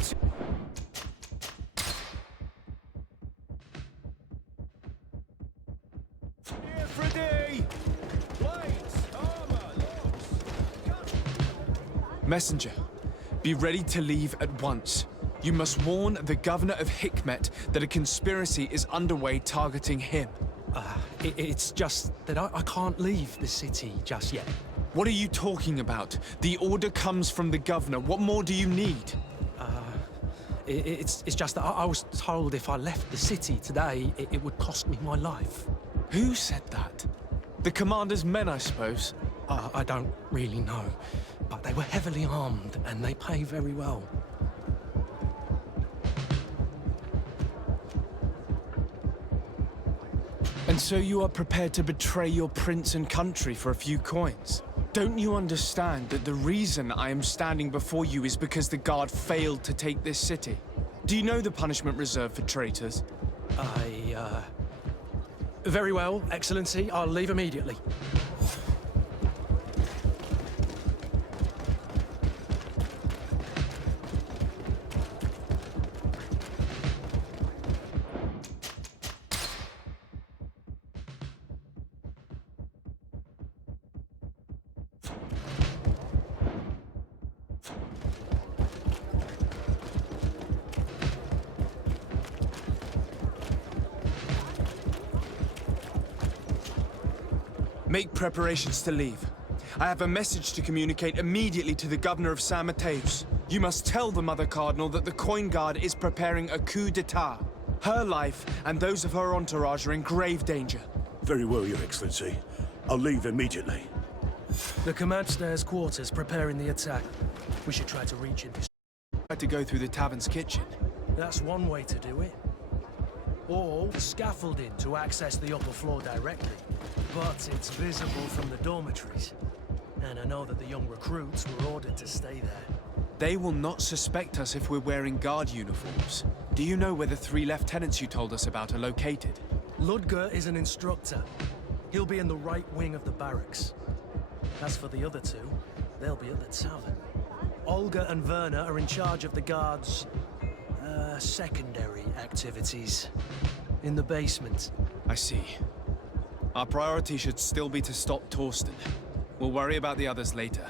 Here for a day! Blades, armor, locks... Messenger, be ready to leave at once. You must warn the governor of Hikmet that a conspiracy is underway targeting him. It's just that I can't leave the city just yet. What are you talking about? The order comes from the governor. What more do you need? It's just that I was told if I left the city today, it would cost me my life. Who said that? The commander's men, I suppose? I don't really know, but they were heavily armed and they pay very well. And so you are prepared to betray your prince and country for a few coins? Don't you understand that the reason I am standing before you is because the Guard failed to take this city? Do you know the punishment reserved for traitors? Very well, Excellency. I'll leave immediately. Make preparations to leave. I have a message to communicate immediately to the governor of San Mateus. You must tell the Mother Cardinal that the Coin Guard is preparing a coup d'etat. Her life and those of her entourage are in grave danger. Very well, Your Excellency. I'll leave immediately. The command stairs quarters preparing the attack. We should try to reach it. Try to go through the tavern's kitchen. That's one way to do it. Or scaffolding to access the upper floor directly. But it's visible from the dormitories. And I know that the young recruits were ordered to stay there. They will not suspect us if we're wearing guard uniforms. Do you know where the 3 lieutenants you told us about are located? Ludger is an instructor. He'll be in the right wing of the barracks. As for the other 2, they'll be at the tavern. Olga and Werner are in charge of the guards' secondary activities. In the basement. I see. Our priority should still be to stop Torsten. We'll worry about the others later.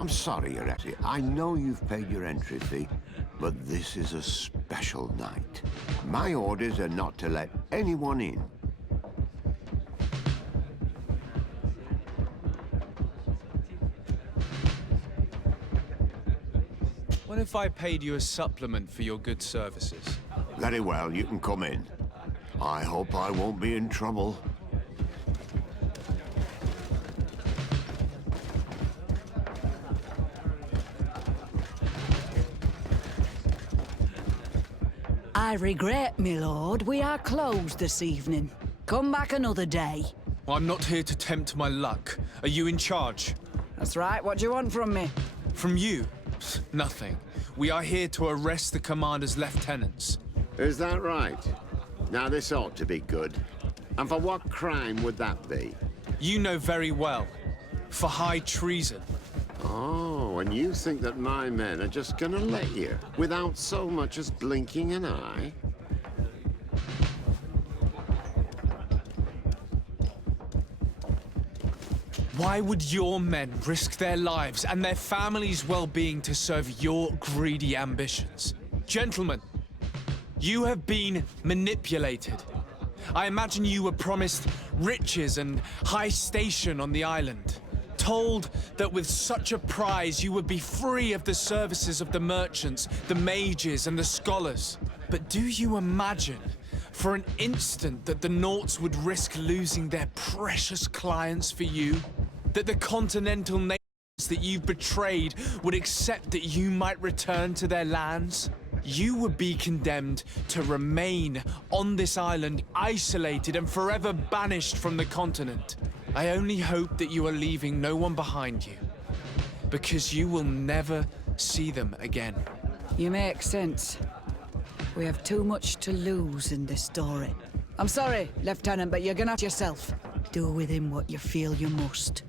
I'm sorry, Your Excellency. I know you've paid your entry fee, but this is a special night. My orders are not to let anyone in. What if I paid you a supplement for your good services? Very well, you can come in. I hope I won't be in trouble. I regret, my lord, we are closed this evening. Come back another day. I'm not here to tempt my luck. Are you in charge? That's right, what do you want from me? From you? Nothing. We are here to arrest the commander's lieutenants. Is that right? Now this ought to be good. And for what crime would that be? You know very well. For high treason. Oh, and you think that my men are just gonna let you, without so much as blinking an eye? Why would your men risk their lives and their families' well-being to serve your greedy ambitions? Gentlemen, you have been manipulated. I imagine you were promised riches and high station on the island. Told that with such a prize you would be free of the services of the merchants, the mages, and the scholars. But do you imagine for an instant that the Nauts would risk losing their precious clients for you? That the continental nations that you've betrayed would accept that you might return to their lands? You would be condemned to remain on this island, isolated and forever banished from the continent. I only hope that you are leaving no one behind you, because you will never see them again. You make sense. We have too much to lose in this story. I'm sorry, Lieutenant, but you're gonna have yourself. Do with him what you feel you must.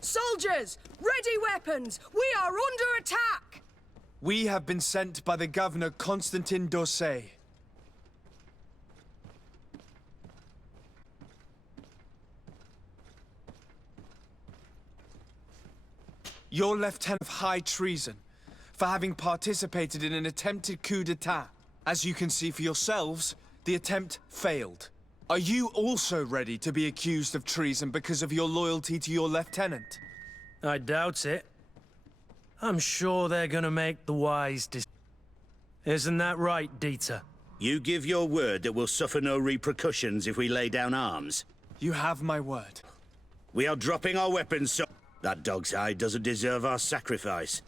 Soldiers, ready weapons! We are under attack! We have been sent by the Governor Constantin Dossé. You're Lieutenant of High Treason for having participated in an attempted coup d'etat. As you can see for yourselves, the attempt failed. Are you also ready to be accused of treason because of your loyalty to your lieutenant? I doubt it. I'm sure they're gonna make the wise decision. Isn't that right, Dieter? You give your word that we'll suffer no repercussions if we lay down arms? You have my word. We are dropping our weapons, so... That dog's hide doesn't deserve our sacrifice.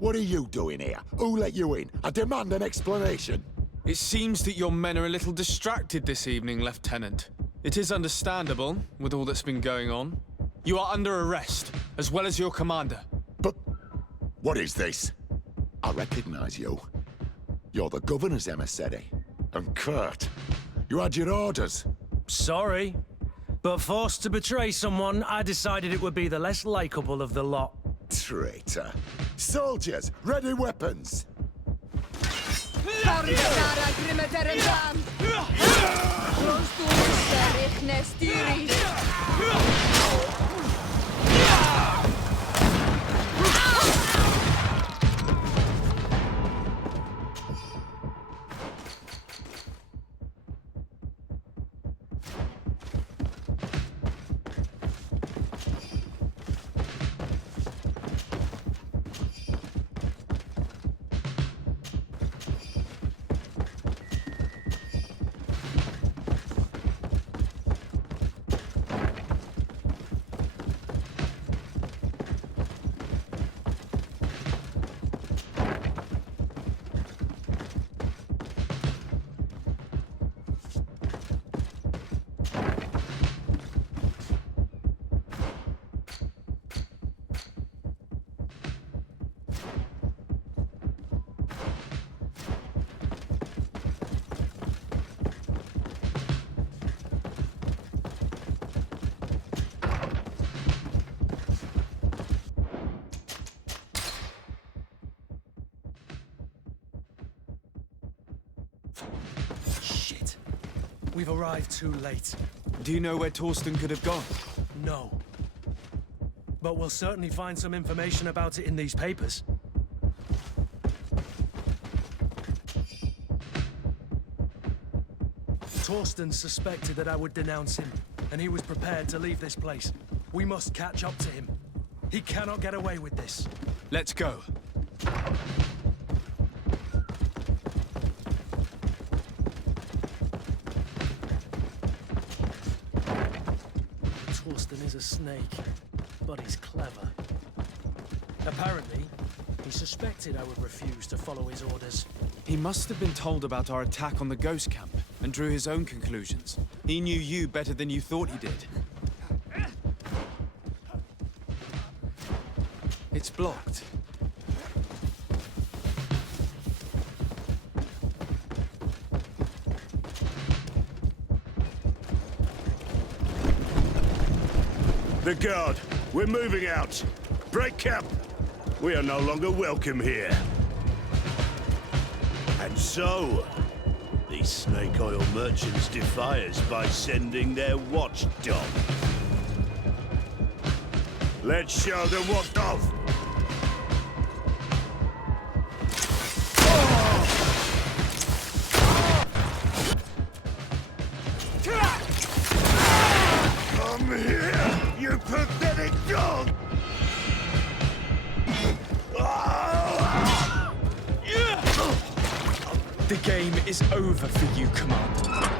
What are you doing here? Who let you in? I demand an explanation. It seems that your men are a little distracted this evening, Lieutenant. It is understandable, with all that's been going on. You are under arrest, as well as your commander. But what is this? I recognize you. You're the governor's emissary. And Kurt, you had your orders. Sorry, but forced to betray someone, I decided it would be the less likable of the lot. Traitor. Soldiers, ready weapons! We've arrived too late. Do you know where Torsten could have gone? No. But we'll certainly find some information about it in these papers. Torsten suspected that I would denounce him, and he was prepared to leave this place. We must catch up to him. He cannot get away with this. Let's go. Torsten is a snake, but he's clever. Apparently, he suspected I would refuse to follow his orders. He must have been told about our attack on the ghost camp and drew his own conclusions. He knew you better than you thought he did. It's blocked. The guard, we're moving out. Break camp. We are no longer welcome here. And so, these snake oil merchants defy us by sending their watchdog. Let's show them what's off. Come here, you pathetic dog! The game is over for you, Commander.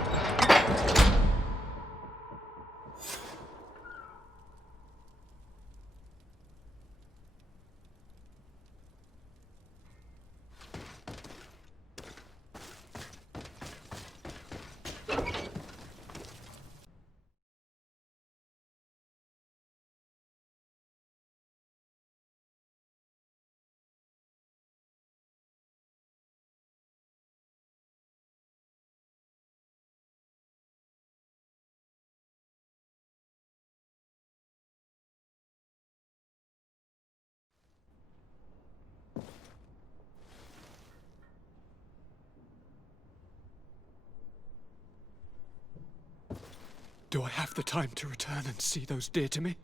Do I have the time to return and see those dear to me?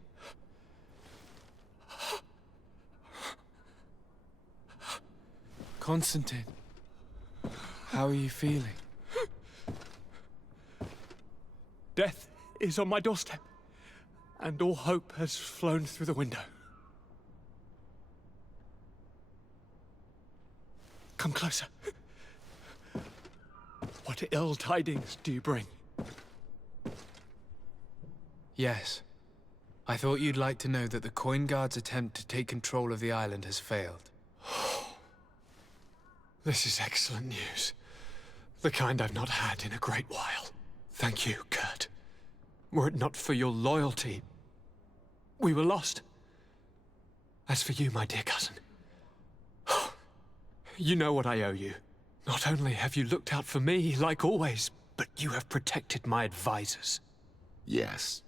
Constantine, how are you feeling? Death is on my doorstep, and all hope has flown through the window. Come closer. What ill tidings do you bring? Yes. I thought you'd like to know that the Coin Guard's attempt to take control of the island has failed. This is excellent news. The kind I've not had in a great while. Thank you, Kurt. Were it not for your loyalty, we were lost. As for you, my dear cousin, you know what I owe you. Not only have you looked out for me, like always, but you have protected my advisors. Yes.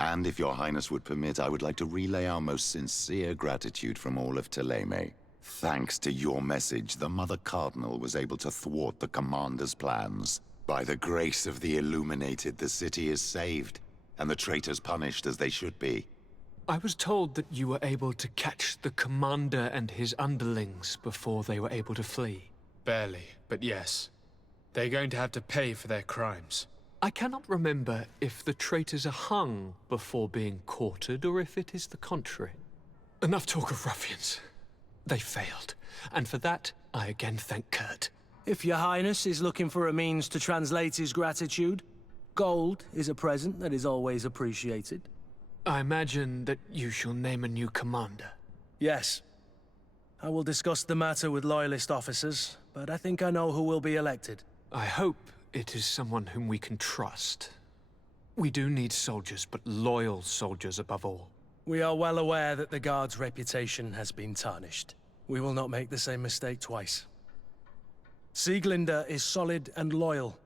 And if your highness would permit, I would like to relay our most sincere gratitude from all of Thélème. Thanks to your message, the Mother Cardinal was able to thwart the Commander's plans. By the grace of the Illuminated, the city is saved, and the traitors punished as they should be. I was told that you were able to catch the Commander and his underlings before they were able to flee. Barely, but yes. They're going to have to pay for their crimes. I cannot remember if the traitors are hung before being quartered, or if it is the contrary. Enough talk of ruffians. They failed, and for that, I again thank Kurt. If your highness is looking for a means to translate his gratitude, gold is a present that is always appreciated. I imagine that you shall name a new commander. Yes. I will discuss the matter with loyalist officers, but I think I know who will be elected. I hope it is someone whom we can trust. We do need soldiers, but loyal soldiers above all. We are well aware that the Guard's reputation has been tarnished. We will not make the same mistake twice. Sieglinde is solid and loyal.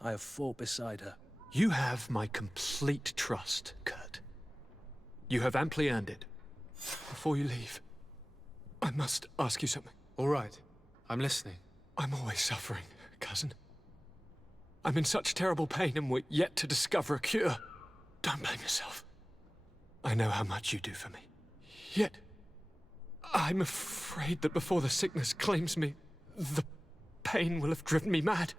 I have fought beside her. You have my complete trust, Kurt. You have amply earned it. Before you leave, I must ask you something. All right. I'm listening. I'm always suffering, cousin. I'm in such terrible pain and we're yet to discover a cure. Don't blame yourself. I know how much you do for me. Yet, I'm afraid that before the sickness claims me, the pain will have driven me mad.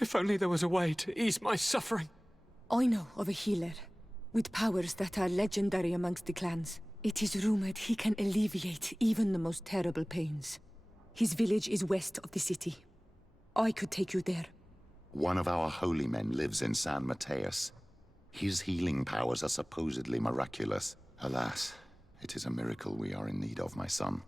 If only there was a way to ease my suffering. I know of a healer, with powers that are legendary amongst the clans. It is rumored he can alleviate even the most terrible pains. His village is west of the city. I could take you there. One of our holy men lives in San Mateus. His healing powers are supposedly miraculous. Alas, it is a miracle we are in need of, my son.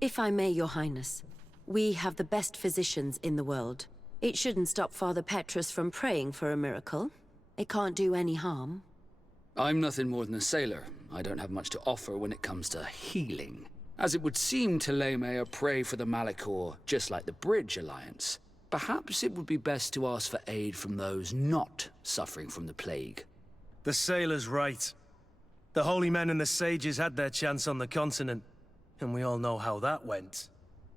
If I may, Your Highness, we have the best physicians in the world. It shouldn't stop Father Petrus from praying for a miracle. It can't do any harm. I'm nothing more than a sailor. I don't have much to offer when it comes to healing. As it would seem Thélème are prey for the Malachor, just like the Bridge Alliance. Perhaps it would be best to ask for aid from those not suffering from the plague. The sailor's right. The holy men and the sages had their chance on the continent, and we all know how that went.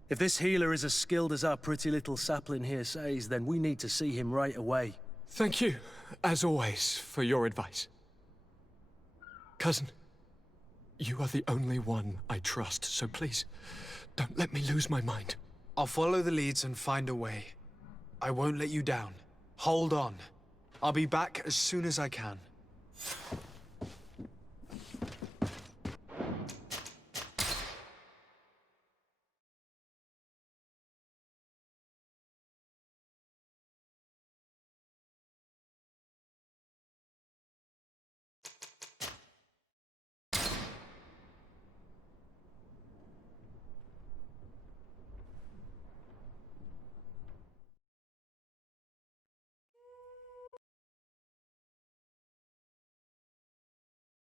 If this healer is as skilled as our pretty little sapling here says, then we need to see him right away. Thank you, as always, for your advice. Cousin, you are the only one I trust, so please, don't let me lose my mind. I'll follow the leads and find a way. I won't let you down. Hold on. I'll be back as soon as I can.